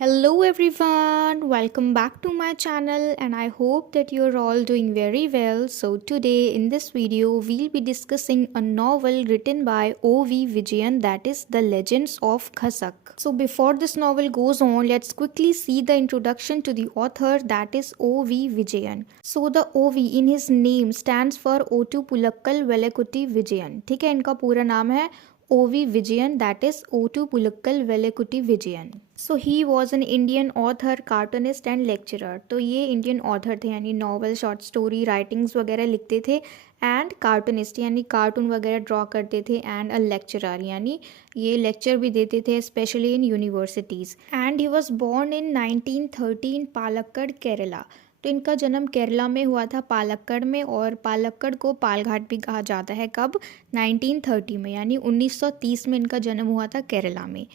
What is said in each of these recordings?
Hello everyone, welcome back to my channel and I hope that you're all doing very well. So today in this video we'll be discussing a novel written by O.V. Vijayan, that is The Legends of Khasak. So before this novel goes on, let's quickly see the introduction to the author, that is O.V. Vijayan. So the O.V. in his name stands for Otu Pulakkal Velekutti Vijayan. ठीक है, इनका पूरा नाम है O.V. Vijayan, that is Otu Pulakkal Velekutti Vijayan. So he was an Indian author, cartoonist and lecturer. तो ये Indian author थे, यानी नॉवल, शॉर्ट स्टोरी, राइटिंग्स वगैरह लिखते थे. एंड कार्टूनिस्ट यानी कार्टून वगैरह ड्रॉ करते थे. एंड अ लेक्चरर यानी ये लेक्चर भी देते थे specially in universities. And he was born in 1930 in Palakkad, Kerala. तो इनका जन्म केरला में हुआ था, पालक्कड़ में. और पालक्कड़ को पालघाट भी कहा जाता है. कब? 1930 में, यानी 1930 में इनका जन्म हुआ था केरला में.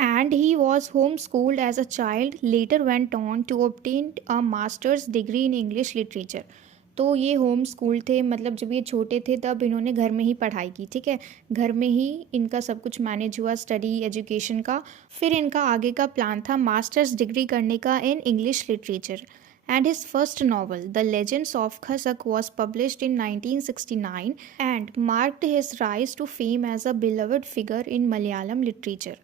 And he was homeschooled as a child, later went on to obtain a master's degree in English literature. तो ये होम स्कूल थे, मतलब जब ये छोटे थे तब इन्होंने घर में ही पढ़ाई की. ठीक है, घर में ही इनका सब कुछ मैनेज हुआ, स्टडी एजुकेशन का. फिर इनका आगे का प्लान था मास्टर्स डिग्री करने का in English literature. And his first novel, The Legends of Khasak, was published in 1969 and marked his rise to fame as a beloved figure in Malayalam literature.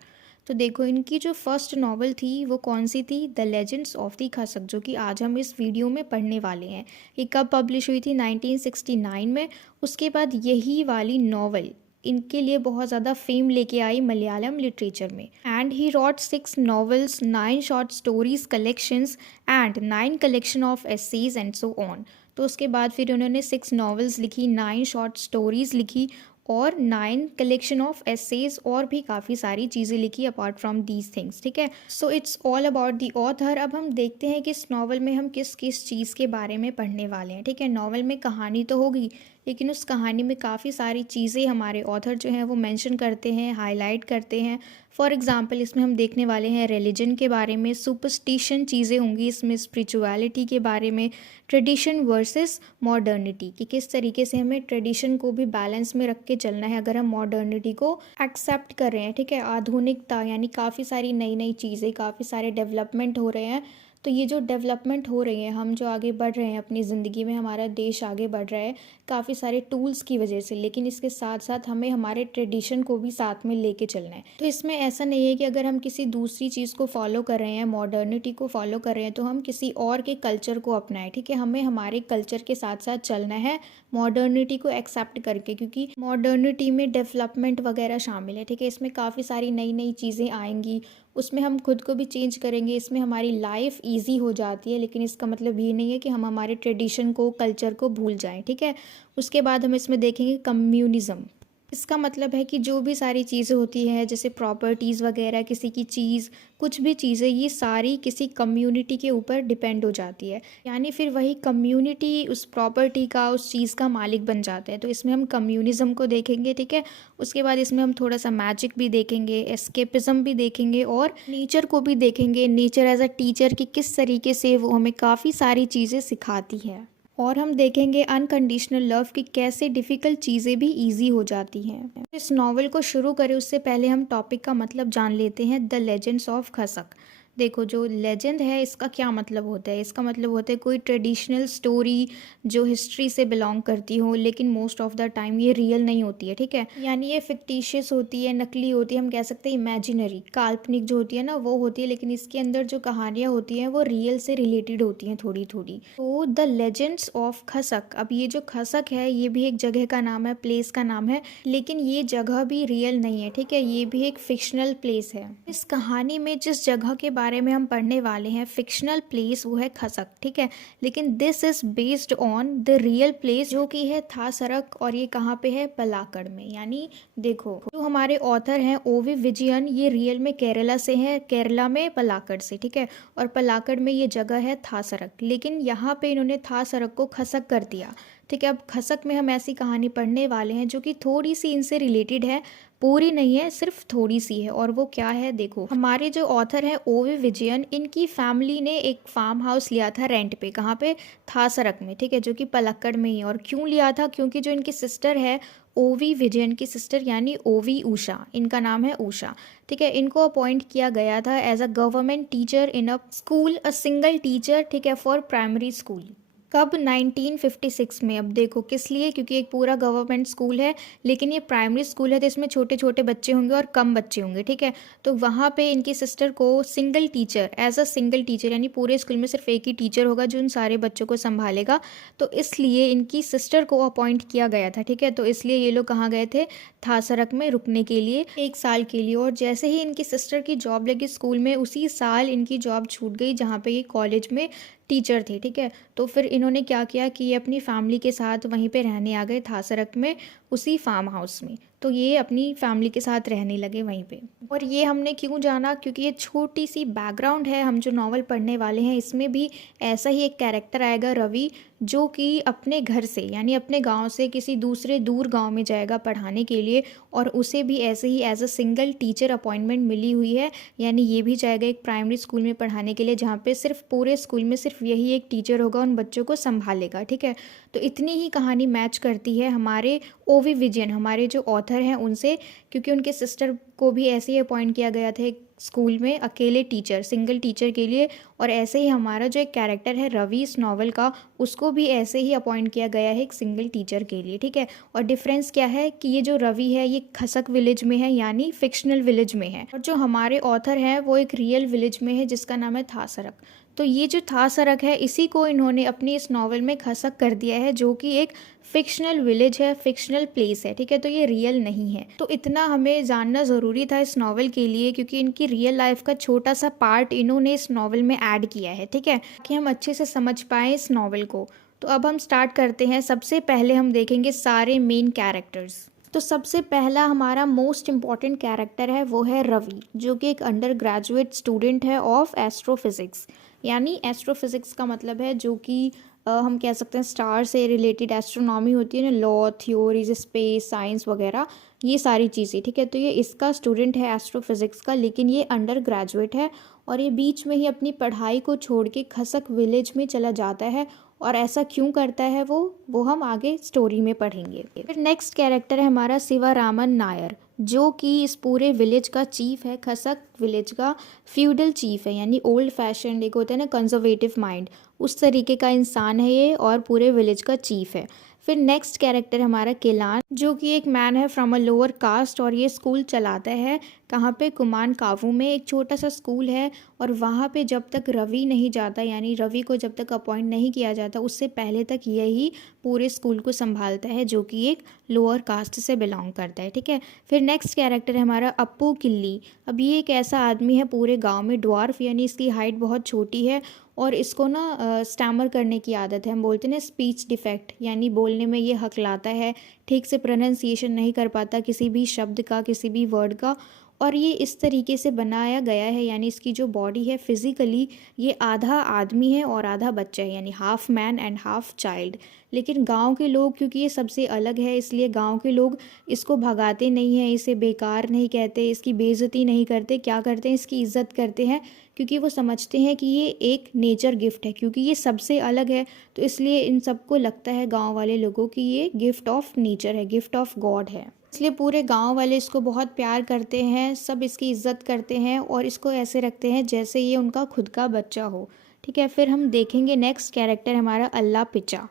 तो देखो इनकी जो फर्स्ट नॉवल थी वो कौन सी थी? द लेजेंड्स ऑफ द खसक, जो कि आज हम इस वीडियो में पढ़ने वाले हैं. ये कब पब्लिश हुई थी? 1969 में. उसके बाद यही वाली नॉवल इनके लिए बहुत ज़्यादा फेम लेके आई मलयालम लिटरेचर में. And he wrote 6 novels, 9 short stories collections and 9 collection of essays and so on. तो उसके बाद फिर उन्होंने 6 नॉवेल्स लिखी, 9 शॉर्ट स्टोरीज लिखी और 9 कलेक्शन ऑफ एसेज और भी काफ़ी सारी चीज़ें लिखी अपार्ट फ्रॉम दीज थिंग्स. ठीक है, so it's all about the author. अब हम देखते हैं कि इस नावल में हम किस किस चीज़ के बारे में पढ़ने वाले हैं. ठीक है, नावल में कहानी तो होगी, लेकिन उस कहानी में काफ़ी सारी चीज़ें हमारे ऑथर जो हैं वो मेंशन करते हैं, हाईलाइट करते हैं. फॉर एग्जांपल इसमें हम देखने वाले हैं रिलीजन के बारे में, सुपरस्टिशन चीज़ें होंगी इसमें, स्पिरिचुअलिटी के बारे में, ट्रेडिशन वर्सेस मॉडर्निटी, कि किस तरीके से हमें ट्रेडिशन को भी बैलेंस में रख के चलना है अगर हम मॉडर्निटी को एक्सेप्ट कर रहे हैं. ठीक है, आधुनिकता यानी काफ़ी सारी नई नई चीज़ें, काफ़ी सारे डेवलपमेंट हो रहे हैं. तो ये जो डेवलपमेंट हो रही है, हम जो आगे बढ़ रहे हैं अपनी ज़िंदगी में, हमारा देश आगे बढ़ रहा है काफ़ी सारे टूल्स की वजह से, लेकिन इसके साथ साथ हमें हमारे ट्रेडिशन को भी साथ में लेके चलना है. तो इसमें ऐसा नहीं है कि अगर हम किसी दूसरी चीज़ को फॉलो कर रहे हैं, मॉडर्निटी को फॉलो कर रहे हैं, तो हम किसी और के कल्चर को अपनाएं. ठीक है, हमें हमारे कल्चर के साथ साथ चलना है मॉडर्निटी को एक्सेप्ट करके, क्योंकि मॉडर्निटी में डेवलपमेंट वगैरह शामिल है. ठीक है, इसमें काफ़ी सारी नई नई चीज़ें आएंगी, उसमें हम खुद को भी चेंज करेंगे, इसमें हमारी लाइफ इजी हो जाती है. लेकिन इसका मतलब ये नहीं है कि हम हमारे ट्रेडिशन को, कल्चर को भूल जाएं. ठीक है, उसके बाद हम इसमें देखेंगे कम्युनिज्म. इसका मतलब है कि जो भी सारी चीज़ें होती हैं, जैसे प्रॉपर्टीज़ वगैरह, किसी की चीज़, कुछ भी चीज़ें, ये सारी किसी कम्युनिटी के ऊपर डिपेंड हो जाती है. यानी फिर वही कम्युनिटी उस प्रॉपर्टी का, उस चीज़ का मालिक बन जाता है. तो इसमें हम कम्युनिज्म को देखेंगे. ठीक है, उसके बाद इसमें हम थोड़ा सा मैजिक भी देखेंगे, एस्केपिज्म भी देखेंगे और नेचर को भी देखेंगे. नेचर एज अ टीचर की किस तरीके से वो हमें काफ़ी सारी चीज़ें सिखाती है. और हम देखेंगे अनकंडीशनल लव की कैसे डिफ़िकल्ट चीज़ें भी इजी हो जाती हैं. इस नावल को शुरू करें उससे पहले हम टॉपिक का मतलब जान लेते हैं. The legends of Khasak. देखो, जो लेजेंड है इसका क्या मतलब होता है? इसका मतलब होता है कोई ट्रेडिशनल स्टोरी जो हिस्ट्री से बिलोंग करती हो, लेकिन मोस्ट ऑफ द टाइम ये रियल नहीं होती है. ठीक है, यानी ये फिक्टिशियस होती है, नकली होती है, हम कह सकते हैं इमेजिनरी, काल्पनिक जो होती है ना वो होती है. लेकिन इसके अंदर जो कहानियाँ होती हैं वो रियल से रिलेटेड होती हैं थोड़ी थोड़ी. तो द लेजेंड्स ऑफ खसक. अब ये जो खसक है ये भी एक जगह का नाम है, प्लेस का नाम है, लेकिन ये जगह भी रियल नहीं है. ठीक है, ये भी एक फिक्शनल प्लेस है. इस कहानी में जिस जगह के बारे में हम पढ़ने वाले हैं, फिक्शनल प्लेस, वो है खसक. ठीक है, लेकिन this is based on the real place जो कि है थासरक. और ये कहाँ पे है? पलाक्कड़ में. यानी देखो, जो हमारे ऑथर हैं O.V. विजयन, ये रियल में केरला से हैं, केरला में पलाक्कड़ से. ठीक है, और पलाक्कड़ में ये जगह है थासरक, लेकिन यहाँ पे इन्होंने थासरक को खसक कर दिया. ठीक है, अब खसक में हम ऐसी कहानी पढ़ने वाले हैं जो कि थोड़ी सी इनसे रिलेटेड है. पूरी नहीं है, सिर्फ थोड़ी सी है। और वो क्या है, देखो हमारे जो ऑथर है ओवी विजयन, इनकी फैमिली ने एक फार्म हाउस लिया था रेंट पे, कहाँ पे, थासरक में, ठीक है, जो कि पलक्कड़ में ही। और क्यों लिया था, क्योंकि जो इनकी सिस्टर है ओवी विजयन की सिस्टर यानी ओवी उषा, इनका नाम है उषा, ठीक है, इनको अपॉइंट किया गया था as a government teacher in a school, a single teacher, ठीक है, फॉर प्राइमरी स्कूल। कब, 1956 में। अब देखो किस लिए, क्योंकि एक पूरा गवर्नमेंट स्कूल है, लेकिन ये प्राइमरी स्कूल है, तो इसमें छोटे छोटे बच्चे होंगे और कम बच्चे होंगे, ठीक है। तो वहाँ पे इनकी सिस्टर को single teacher, as a single teacher, यानी पूरे स्कूल में सिर्फ एक ही टीचर होगा जो उन सारे बच्चों को संभालेगा, तो इसलिए इनकी सिस्टर को अपॉइंट किया गया था, ठीक है। तो इसलिए ये लोग कहाँ गए थे, थासरक में रुकने के लिए 1 साल के लिए। और जैसे ही इनकी सिस्टर की जॉब लगी स्कूल में, उसी साल इनकी जॉब छूट गई जहाँ पे ये कॉलेज में टीचर थे, ठीक है। तो फिर इन्होंने क्या किया कि ये अपनी फैमिली के साथ वहीं पे रहने आ गए थासरक में, उसी फार्म हाउस में। तो ये अपनी फैमिली के साथ रहने लगे वहीं पे। और ये हमने क्यों जाना, क्योंकि ये छोटी सी बैकग्राउंड है, हम जो नॉवल पढ़ने वाले हैं इसमें भी ऐसा ही एक कैरेक्टर आएगा, रवि, जो कि अपने घर से यानी अपने गांव से किसी दूसरे दूर गांव में जाएगा पढ़ाने के लिए, और उसे भी ऐसे ही as a single teacher appointment मिली हुई है, यानी ये भी जाएगा एक प्राइमरी स्कूल में पढ़ाने के लिए, जहाँ पे सिर्फ पूरे स्कूल में सिर्फ यही एक टीचर होगा, उन बच्चों को संभालेगा, ठीक है। तो इतनी ही कहानी मैच करती है हमारे ओवी विजयन, हमारे जो ऑथर हैं उनसे, क्योंकि उनके सिस्टर को भी ऐसे ही अपॉइंट किया गया था एक स्कूल में अकेले टीचर, सिंगल टीचर के लिए। और ऐसे ही हमारा जो एक कैरेक्टर है रवि इस नावल का, उसको भी ऐसे ही अपॉइंट किया गया है एक सिंगल टीचर के लिए, ठीक है। और डिफरेंस क्या है कि ये जो रवि है ये खसक विलेज में है, यानी फिक्शनल विलेज में है, और जो हमारे ऑथर हैं वो एक रियल विलेज में है जिसका नाम है थासरक। तो ये जो थासरक है इसी को इन्होंने अपनी इस नावल में खसक कर दिया है, जो कि एक फिक्शनल विलेज है, फिक्शनल प्लेस है, ठीक है। तो ये रियल नहीं है। तो इतना हमें जानना ज़रूरी था इस नावल के लिए, क्योंकि इनकी रियल लाइफ का छोटा सा पार्ट इन्होंने इस नावल में ऐड किया है, ठीक है, कि हम अच्छे से समझ पाएँ इस नावल को। तो अब हम स्टार्ट करते हैं। सबसे पहले हम देखेंगे सारे मेन कैरेक्टर्स। तो सबसे पहला हमारा मोस्ट इम्पॉर्टेंट कैरेक्टर है वो है रवि, जो कि एक अंडर ग्रेजुएट स्टूडेंट है ऑफ एस्ट्रोफिज़िक्स। यानी एस्ट्रोफिज़िक्स का मतलब है जो कि हम कह सकते हैं स्टार से रिलेटेड एस्ट्रोनॉमी होती है ना, लॉ, थ्योरीज, स्पेस साइंस वगैरह, ये सारी चीज़ें, ठीक है। तो ये इसका स्टूडेंट है एस्ट्रोफिज़िक्स का, लेकिन ये अंडर ग्रेजुएट है, और ये बीच में ही अपनी पढ़ाई को छोड़ के खसक विलेज में चला जाता है। और ऐसा क्यों करता है वो हम आगे स्टोरी में पढ़ेंगे। फिर नेक्स्ट कैरेक्टर है हमारा शिवारामन नायर, जो कि इस पूरे विलेज का चीफ है, खसक विलेज का फ्यूडल चीफ है, यानी ओल्ड फैशन, एक होता है ना कंजर्वेटिव माइंड, उस तरीके का इंसान है ये, और पूरे विलेज का चीफ है। फिर नेक्स्ट कैरेक्टर हमारा किलान, जो कि एक मैन है फ्रॉम अ लोअर कास्ट, और ये स्कूल चलाता है कहाँ पे, कुमान कावू में, एक छोटा सा स्कूल है। और वहाँ पे जब तक रवि नहीं जाता, यानी रवि को जब तक अपॉइंट नहीं किया जाता, उससे पहले तक यही पूरे स्कूल को संभालता है, जो कि एक लोअर कास्ट से बिलोंग करता है, ठीक है। फिर नेक्स्ट कैरेक्टर है हमारा अप्पू किल्ली। अब ये एक ऐसा आदमी है पूरे गांव में, ड्वार्फ, यानी इसकी हाइट बहुत छोटी है, और इसको ना स्टैमर करने की आदत है, हम बोलते हैं ना स्पीच डिफेक्ट, यानी बोलने में ये हकलाता है, ठीक से प्रोनाउंसिएशन नहीं कर पाता किसी भी शब्द का, किसी भी वर्ड का। और ये इस तरीके से बनाया गया है, यानी इसकी जो बॉडी है फिज़िकली, ये आधा आदमी है और आधा बच्चा है, यानी half man and half child. लेकिन गांव के लोग, क्योंकि ये सबसे अलग है, इसलिए गांव के लोग इसको भगाते नहीं हैं, इसे बेकार नहीं कहते, इसकी बेइज्जती नहीं करते, क्या करते हैं, इसकी इज्जत करते हैं, क्योंकि वो समझते हैं कि ये एक नेचर गिफ्ट है, क्योंकि ये सबसे अलग है। तो इसलिए इन सबको लगता है गांव वाले लोगों की ये गिफ्ट ऑफ नेचर है, गिफ्ट ऑफ गॉड है, इसलिए पूरे गांव वाले इसको बहुत प्यार करते हैं, सब इसकी इज्जत करते हैं, और इसको ऐसे रखते हैं जैसे ये उनका खुद का बच्चा हो, ठीक है। फिर हम देखेंगे नेक्स्ट कैरेक्टर हमारा अल्लाह पिचा,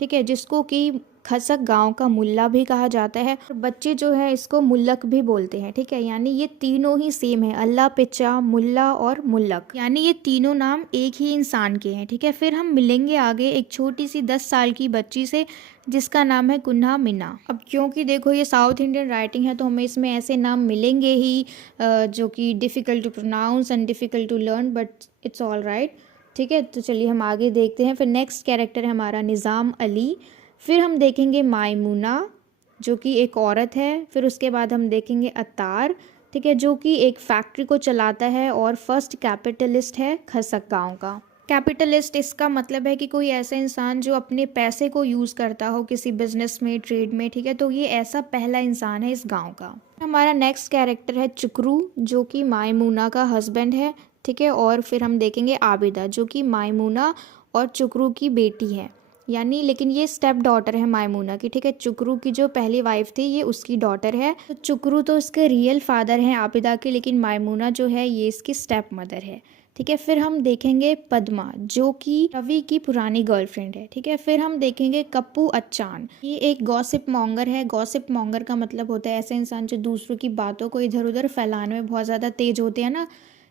ठीक है, जिसको कि खसक गांव का मुल्ला भी कहा जाता है, और बच्चे जो है इसको मुल्लक भी बोलते हैं, ठीक है। यानी ये तीनों ही सेम है, अल्लाह पिचा, मुल्ला और मुल्लक, यानी ये तीनों नाम एक ही इंसान के हैं, ठीक है। फिर हम मिलेंगे आगे एक छोटी सी 10 साल की बच्ची से, जिसका नाम है कुन्हा मीना। अब क्योंकि देखो ये साउथ इंडियन राइटिंग है, तो हमें इसमें ऐसे नाम मिलेंगे ही जो कि difficult to pronounce and difficult to learn, but it's all right, ठीक है। तो चलिए हम आगे देखते हैं। फिर नेक्स्ट कैरेक्टर है हमारा निज़ाम अली। फिर हम देखेंगे मायमुना, जो कि एक औरत है। फिर उसके बाद हम देखेंगे अतार, ठीक है, जो कि एक फैक्ट्री को चलाता है और फर्स्ट कैपिटलिस्ट है खसक गांव का। कैपिटलिस्ट इसका मतलब है कि कोई ऐसा इंसान जो अपने पैसे को यूज़ करता हो किसी बिजनेस में, ट्रेड में, ठीक है। तो ये ऐसा पहला इंसान है इस गांव का। हमारा नेक्स्ट कैरेक्टर है चुकरू, जो कि मायमूना का हस्बैंड है, ठीक है। और फिर हम देखेंगे आबिदा, जो कि मायमूना और चुकरू की बेटी है, यानी लेकिन ये स्टेप डॉटर है मायमूना की, ठीक है। चुकरू की जो पहली वाइफ थी ये उसकी डॉटर है। तो चुकरू तो इसके रियल फादर हैं आबिदा के, लेकिन मायमूना जो है ये इसकी स्टेप मदर है, ठीक है। फिर हम देखेंगे पद्मा, जो कि रवि की पुरानी गर्लफ्रेंड है, ठीक है। फिर हम देखेंगे कप्पू अच्चान, ये एक गॉसिप मॉन्गर है। गॉसिप मॉन्गर का मतलब होता है ऐसे इंसान जो दूसरों की बातों को इधर उधर फैलाने में बहुत ज़्यादा तेज होते हैं ना,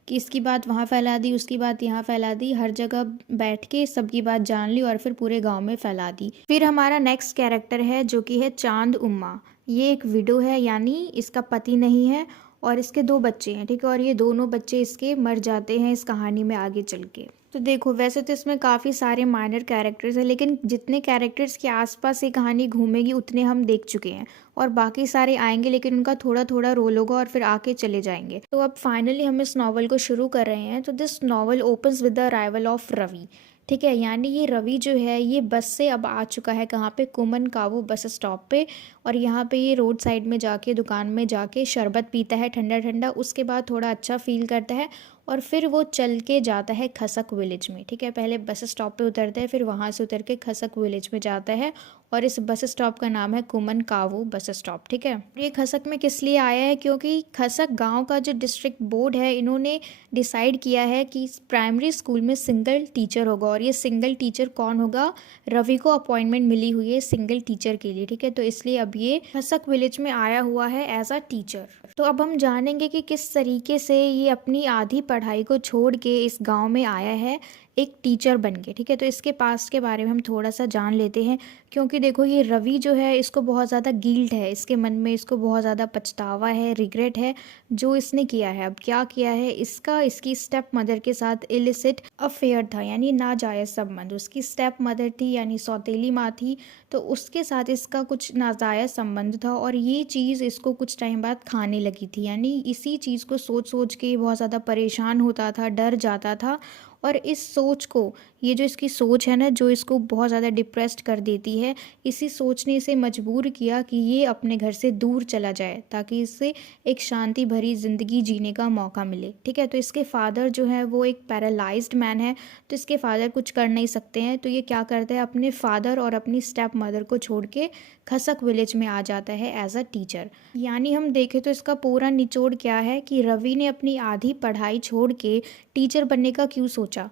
कि इसकी बात वहाँ फैला दी, उसकी बात यहाँ फैला दी, हर जगह बैठ के सबकी बात जान ली और फिर पूरे गांव में फैला दी। फिर हमारा नेक्स्ट कैरेक्टर है जो कि है चांद उम्मा। ये एक विडो है, यानी इसका पति नहीं है और इसके 2 बच्चे हैं, ठीक है। और ये दोनों बच्चे इसके मर जाते हैं इस कहानी में आगे चल के। तो देखो वैसे तो इसमें काफ़ी सारे माइनर कैरेक्टर्स हैं, लेकिन जितने कैरेक्टर्स के आसपास ये कहानी घूमेगी उतने हम देख चुके हैं, और बाकी सारे आएंगे लेकिन उनका थोड़ा थोड़ा रोल होगा और फिर आके चले जाएंगे। तो अब फाइनली हम इस नॉवल को शुरू कर रहे हैं। तो this novel opens with the arrival of Ravi, ठीक है। यानी ये रवि जो है ये बस से अब आ चुका है कहाँ पे, कुमन कावू बस स्टॉप पे। और यहाँ पे ये रोड साइड में जाके दुकान में जाके शरबत पीता है ठंडा ठंडा, उसके बाद थोड़ा अच्छा फील करता है और फिर वो चल के जाता है खसक विलेज में, ठीक है। पहले बस स्टॉप पे उतरता है, फिर वहाँ से उतर के खसक विलेज में जाता है, और इस बस स्टॉप का नाम है कुमन कावू बस स्टॉप, ठीक है। ये खसक में किस लिए आया है, क्योंकि खसक गांव का जो डिस्ट्रिक्ट बोर्ड है इन्होंने डिसाइड किया है कि प्राइमरी स्कूल में सिंगल टीचर होगा, और ये सिंगल टीचर कौन होगा, रवि को अपॉइंटमेंट मिली हुई है सिंगल टीचर के लिए, ठीक है। तो इसलिए अब ये खसक विलेज में आया हुआ है एज अ टीचर। तो अब हम जानेंगे कि किस तरीके से ये अपनी आधी पढ़ाई को छोड़ के इस गांव में आया है एक टीचर बन के, ठीक है। तो इसके पास्ट के बारे में हम थोड़ा सा जान लेते हैं, क्योंकि देखो ये रवि जो है इसको बहुत ज़्यादा गिल्ट है इसके मन में, इसको बहुत ज़्यादा पछतावा है, रिग्रेट है जो इसने किया है। अब क्या किया है, इसकी स्टेप मदर के साथ इलिसिट अफेयर था, यानी नाजायज़ संबंध। उसकी स्टेप मदर थी यानी सौतेली माँ थी, तो उसके साथ इसका कुछ नाजायज़ संबंध था, और ये चीज़ इसको कुछ टाइम बाद खाने लगी थी। यानी इसी चीज़ को सोच सोच के बहुत ज़्यादा परेशान होता था, डर जाता था, और इस सोच को, ये जो इसकी सोच है ना जो इसको बहुत ज़्यादा डिप्रेस्ड कर देती है, इसी सोच ने इसे मजबूर किया कि ये अपने घर से दूर चला जाए ताकि इससे एक शांति भरी ज़िंदगी जीने का मौका मिले, ठीक है। तो इसके फादर जो है वो एक पैरालाइज्ड मैन है, तो इसके फादर कुछ कर नहीं सकते हैं, तो ये क्या करता है अपने फादर और अपनी स्टेप मदर को छोड़ के खसक विलेज में आ जाता है एज अ टीचर। यानी हम देखें तो इसका पूरा निचोड़ क्या है कि रवि ने अपनी आधी पढ़ाई छोड़ के टीचर बनने का क्यों सोचा,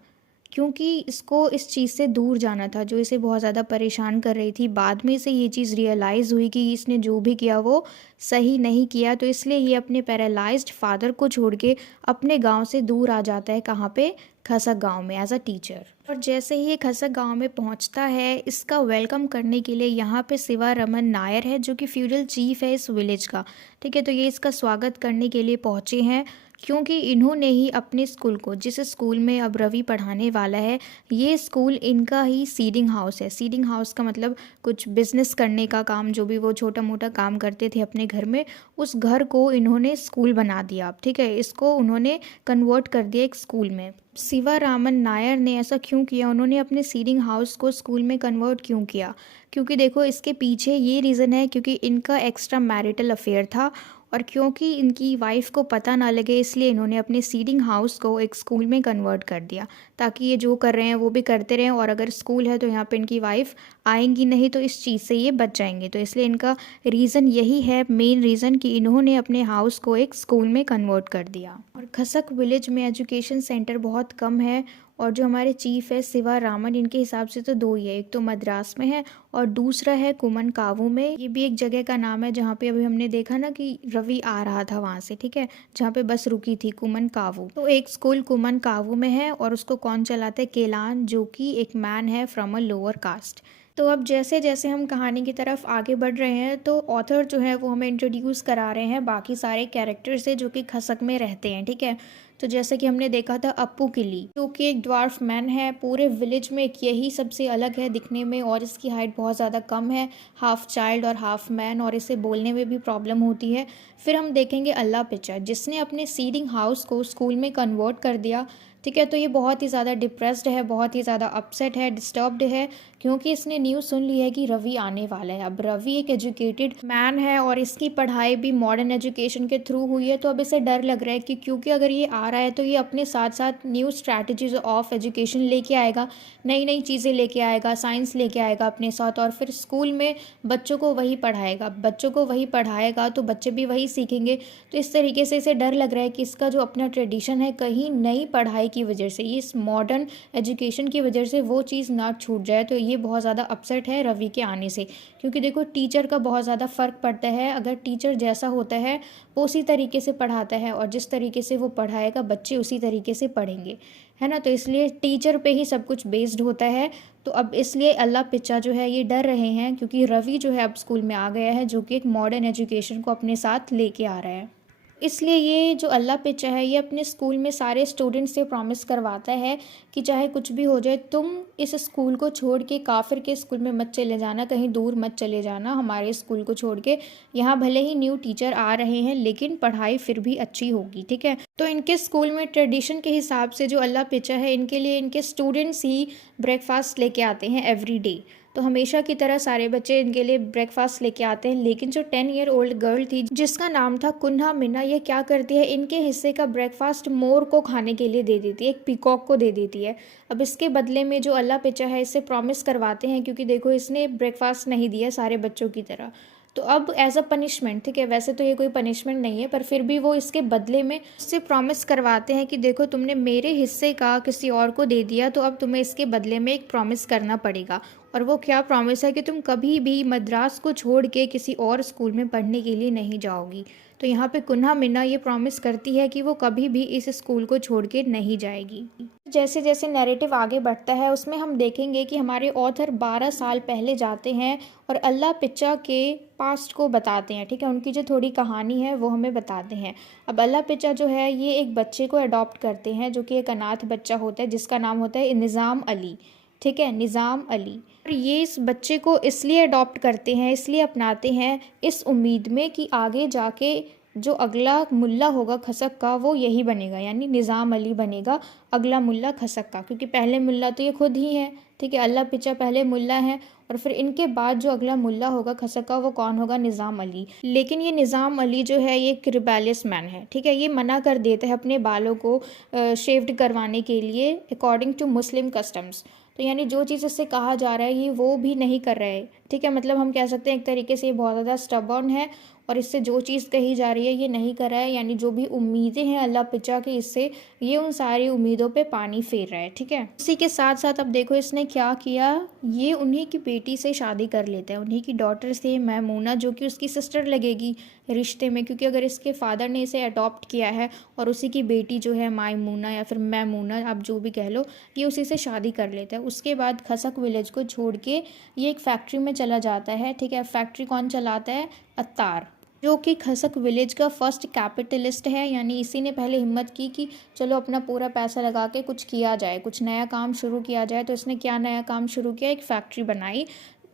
क्योंकि इसको इस चीज़ से दूर जाना था जो इसे बहुत ज़्यादा परेशान कर रही थी। बाद में इसे ये चीज़ रियलाइज़ हुई कि इसने जो भी किया वो सही नहीं किया, तो इसलिए ये अपने पैरालाइज्ड फादर को छोड़ के अपने गांव से दूर आ जाता है, कहाँ पे, खसक गांव में एज अ टीचर। और जैसे ही ये खसक गांव में पहुंचता है, इसका वेलकम करने के लिए यहाँ पे शिवा रमन नायर है जो कि फ्यूडल चीफ है इस विलेज का, ठीक है। तो ये इसका स्वागत करने के लिए पहुँचे हैं, क्योंकि इन्होंने ही अपने स्कूल को, जिस स्कूल में अब रवि पढ़ाने वाला है, ये स्कूल इनका ही सीडिंग हाउस है। सीडिंग हाउस का मतलब कुछ बिजनेस करने का काम, जो भी वो छोटा मोटा काम करते थे अपने घर में, उस घर को इन्होंने स्कूल बना दिया अब, ठीक है। इसको उन्होंने कन्वर्ट कर दिया एक स्कूल में। शिवा रामन नायर ने ऐसा क्यों किया, उन्होंने अपने सीडिंग हाउस को स्कूल में कन्वर्ट क्यों किया, क्योंकि देखो इसके पीछे ये रीज़न है क्योंकि इनका एक्स्ट्रा मैरिटल अफेयर था, और क्योंकि इनकी वाइफ को पता ना लगे इसलिए इन्होंने अपने सीडिंग हाउस को एक स्कूल में कन्वर्ट कर दिया, ताकि ये जो कर रहे हैं वो भी करते रहें, और अगर स्कूल है तो यहाँ पे इनकी वाइफ आएंगी नहीं, तो इस चीज़ से ये बच जाएंगे। तो इसलिए इनका रीज़न यही है, मेन रीज़न, कि इन्होंने अपने हाउस को एक स्कूल में कन्वर्ट कर दिया। और खसक विलेज में एजुकेशन सेंटर बहुत कम है, और जो हमारे चीफ है शिवा रामन, इनके हिसाब से तो 2 ही है, एक तो मद्रास में है और दूसरा है कुमन कावू में। ये भी एक जगह का नाम है जहाँ पे अभी हमने देखा ना कि रवि आ रहा था वहाँ से, ठीक है, जहाँ पे बस रुकी थी, कुमन कावू। तो एक स्कूल कुमन कावू में है, और उसको कौन चलाता है, केलान, जो कि एक मैन है फ्रॉम अ लोअर कास्ट। तो अब जैसे जैसे हम कहानी की तरफ आगे बढ़ रहे हैं, तो ऑथर जो है वो हमें इंट्रोड्यूस करा रहे हैं बाकी सारे कैरेक्टर से जो कि खसक में रहते हैं, ठीक है। तो जैसे कि हमने देखा था अप्पू किली, जो कि एक ड्वार्फ मैन है, पूरे विलेज में एक यही सबसे अलग है दिखने में, और इसकी हाइट बहुत ज़्यादा कम है, हाफ चाइल्ड और हाफ मैन, और इसे बोलने में भी प्रॉब्लम होती है। फिर हम देखेंगे अल्लाह पिचा, जिसने अपने सीडिंग हाउस को स्कूल में कन्वर्ट कर दिया ठीक है। तो ये बहुत ही ज़्यादा डिप्रेस्ड है, बहुत ही ज़्यादा अपसेट है, डिस्टर्ब्ड है, क्योंकि इसने न्यूज़ सुन ली है कि रवि आने वाला है। अब रवि एक एजुकेटेड मैन है और इसकी पढ़ाई भी मॉडर्न एजुकेशन के थ्रू हुई है, तो अब इसे डर लग रहा है कि क्योंकि अगर ये आ रहा है तो ये अपने साथ साथ न्यू स्ट्रैटेजीज ऑफ एजुकेशन लेके आएगा, नई नई चीज़ें लेके आएगा, साइंस लेके आएगा अपने साथ, और फिर स्कूल में बच्चों को वही पढ़ाएगा। बच्चों को वही पढ़ाएगा तो बच्चे भी वही सीखेंगे। तो इस तरीके से इसे डर लग रहा है कि इसका जो अपना ट्रेडिशन है कहीं नई पढ़ाई की वजह से, इस मॉडर्न एजुकेशन की वजह से वो चीज़ ना छूट जाए। तो ये बहुत ज़्यादा अपसेट है रवि के आने से, क्योंकि देखो टीचर का बहुत ज़्यादा फ़र्क पड़ता है। अगर टीचर जैसा होता है वो उसी तरीके से पढ़ाता है, और जिस तरीके से वो पढ़ाएगा बच्चे उसी तरीके से पढ़ेंगे, है ना। तो इसलिए टीचर पे ही सब कुछ बेस्ड होता है। तो अब इसलिए अल्लाह पिच्चा जो है ये डर रहे हैं, क्योंकि रवि जो है अब स्कूल में आ गया है, जो कि एक मॉडर्न एजुकेशन को अपने साथ लेके आ रहा है। इसलिए ये जो अल्लाह पिच्चा है ये अपने स्कूल में सारे स्टूडेंट्स से प्रॉमिस करवाता है कि चाहे कुछ भी हो जाए, तुम इस स्कूल को छोड़ के काफिर के स्कूल में मत चले जाना, कहीं दूर मत चले जाना हमारे स्कूल को छोड़ के। यहाँ भले ही न्यू टीचर आ रहे हैं लेकिन पढ़ाई फिर भी अच्छी होगी, ठीक है। तो इनके स्कूल में ट्रेडिशन के हिसाब से जो अल्लाह पिच्चा है, इनके लिए इनके स्टूडेंट्स ही ब्रेकफास्ट लेके आते हैं एवरी डे। तो हमेशा की तरह सारे बच्चे इनके लिए ब्रेकफास्ट लेके आते हैं, लेकिन जो 10 ईयर ओल्ड गर्ल थी जिसका नाम था कुन्हा मिन्ना, ये क्या करती है, इनके हिस्से का ब्रेकफास्ट मोर को खाने के लिए दे देती है, एक पीकॉक को दे देती है। अब इसके बदले में जो अल्लाह पिच्चा है इससे प्रॉमिस करवाते हैं, क्योंकि देखो इसने ब्रेकफास्ट नहीं दिया सारे बच्चों की तरह, तो अब एज अ पनिशमेंट, ठीक है, वैसे तो ये कोई पनिशमेंट नहीं है, पर फिर भी वो इसके बदले में उससे प्रॉमिस करवाते हैं कि देखो तुमने मेरे हिस्से का किसी और को दे दिया, तो अब तुम्हें इसके बदले में एक प्रॉमिस करना पड़ेगा। और वो क्या प्रॉमिस है कि तुम कभी भी मद्रास को छोड़ के किसी और स्कूल में पढ़ने के लिए नहीं जाओगी। तो यहाँ पे कुन्हा मिन्ना ये प्रॉमिस करती है कि वो कभी भी इस स्कूल को छोड़ के नहीं जाएगी। जैसे जैसे नैरेटिव आगे बढ़ता है उसमें हम देखेंगे कि हमारे ऑथर 12 साल पहले जाते हैं और अल्लाह पिच्चा के पास्ट को बताते हैं, ठीक है, उनकी जो थोड़ी कहानी है वो हमें बताते हैं। अब अल्लाह पिच्चा जो है ये एक बच्चे को अडॉप्ट करते हैं, जो कि एक अनाथ बच्चा होता है जिसका नाम होता है निज़ाम अली, ठीक है, निज़ाम अली। और ये इस बच्चे को इसलिए अडॉप्ट करते हैं, इसलिए अपनाते हैं, इस उम्मीद में कि आगे जाके जो अगला मुल्ला होगा खसक का वो यही बनेगा, यानी निज़ाम अली बनेगा अगला मुल्ला खसक का, क्योंकि पहले मुल्ला तो ये खुद ही है, ठीक है, अल्लाह पिच्चा पहले मुल्ला है, और फिर इनके बाद जो अगला मुल्ला होगा खसक का वो कौन होगा, निज़ाम अली। लेकिन ये निज़ाम अली जो है ये एक रिबेलियस मैन है, ठीक है, ये मना कर देता है अपने बालों को शेव्ड करवाने के लिए अकॉर्डिंग टू मुस्लिम कस्टम्स। तो यानी जो चीज़ इससे कहा जा रहा है ये वो भी नहीं कर रहा है, ठीक है, मतलब हम कह सकते हैं एक तरीके से ये बहुत ज़्यादा स्टबर्न है और इससे जो चीज़ कही जा रही है ये नहीं कर रहा है, यानी जो भी उम्मीदें हैं अल्लाह पिच्चा की इससे, ये उन सारी उम्मीदों पे पानी फेर रहा है, ठीक है। इसी के साथ साथ अब देखो इसने क्या किया, ये उन्हीं की बेटी से शादी कर लेता है, उन्हीं की डॉटर से, मैमूना, जो कि उसकी सिस्टर लगेगी रिश्ते में, क्योंकि अगर इसके फादर ने इसे अडॉप्ट किया है और उसी की बेटी जो है मायमूना या फिर मैमूना आप जो भी कह लो, ये उसी से शादी कर लेता है। उसके बाद खसक विलेज को छोड़ के ये एक फैक्ट्री में चला जाता है, ठीक है। फैक्ट्री कौन चलाता है, अत्तार, जो कि खसक विलेज का फर्स्ट कैपिटलिस्ट है, यानी इसी ने पहले हिम्मत की कि चलो अपना पूरा पैसा लगा के कुछ किया जाए, कुछ नया काम शुरू किया जाए। तो इसने क्या नया काम शुरू किया, एक फैक्ट्री बनाई।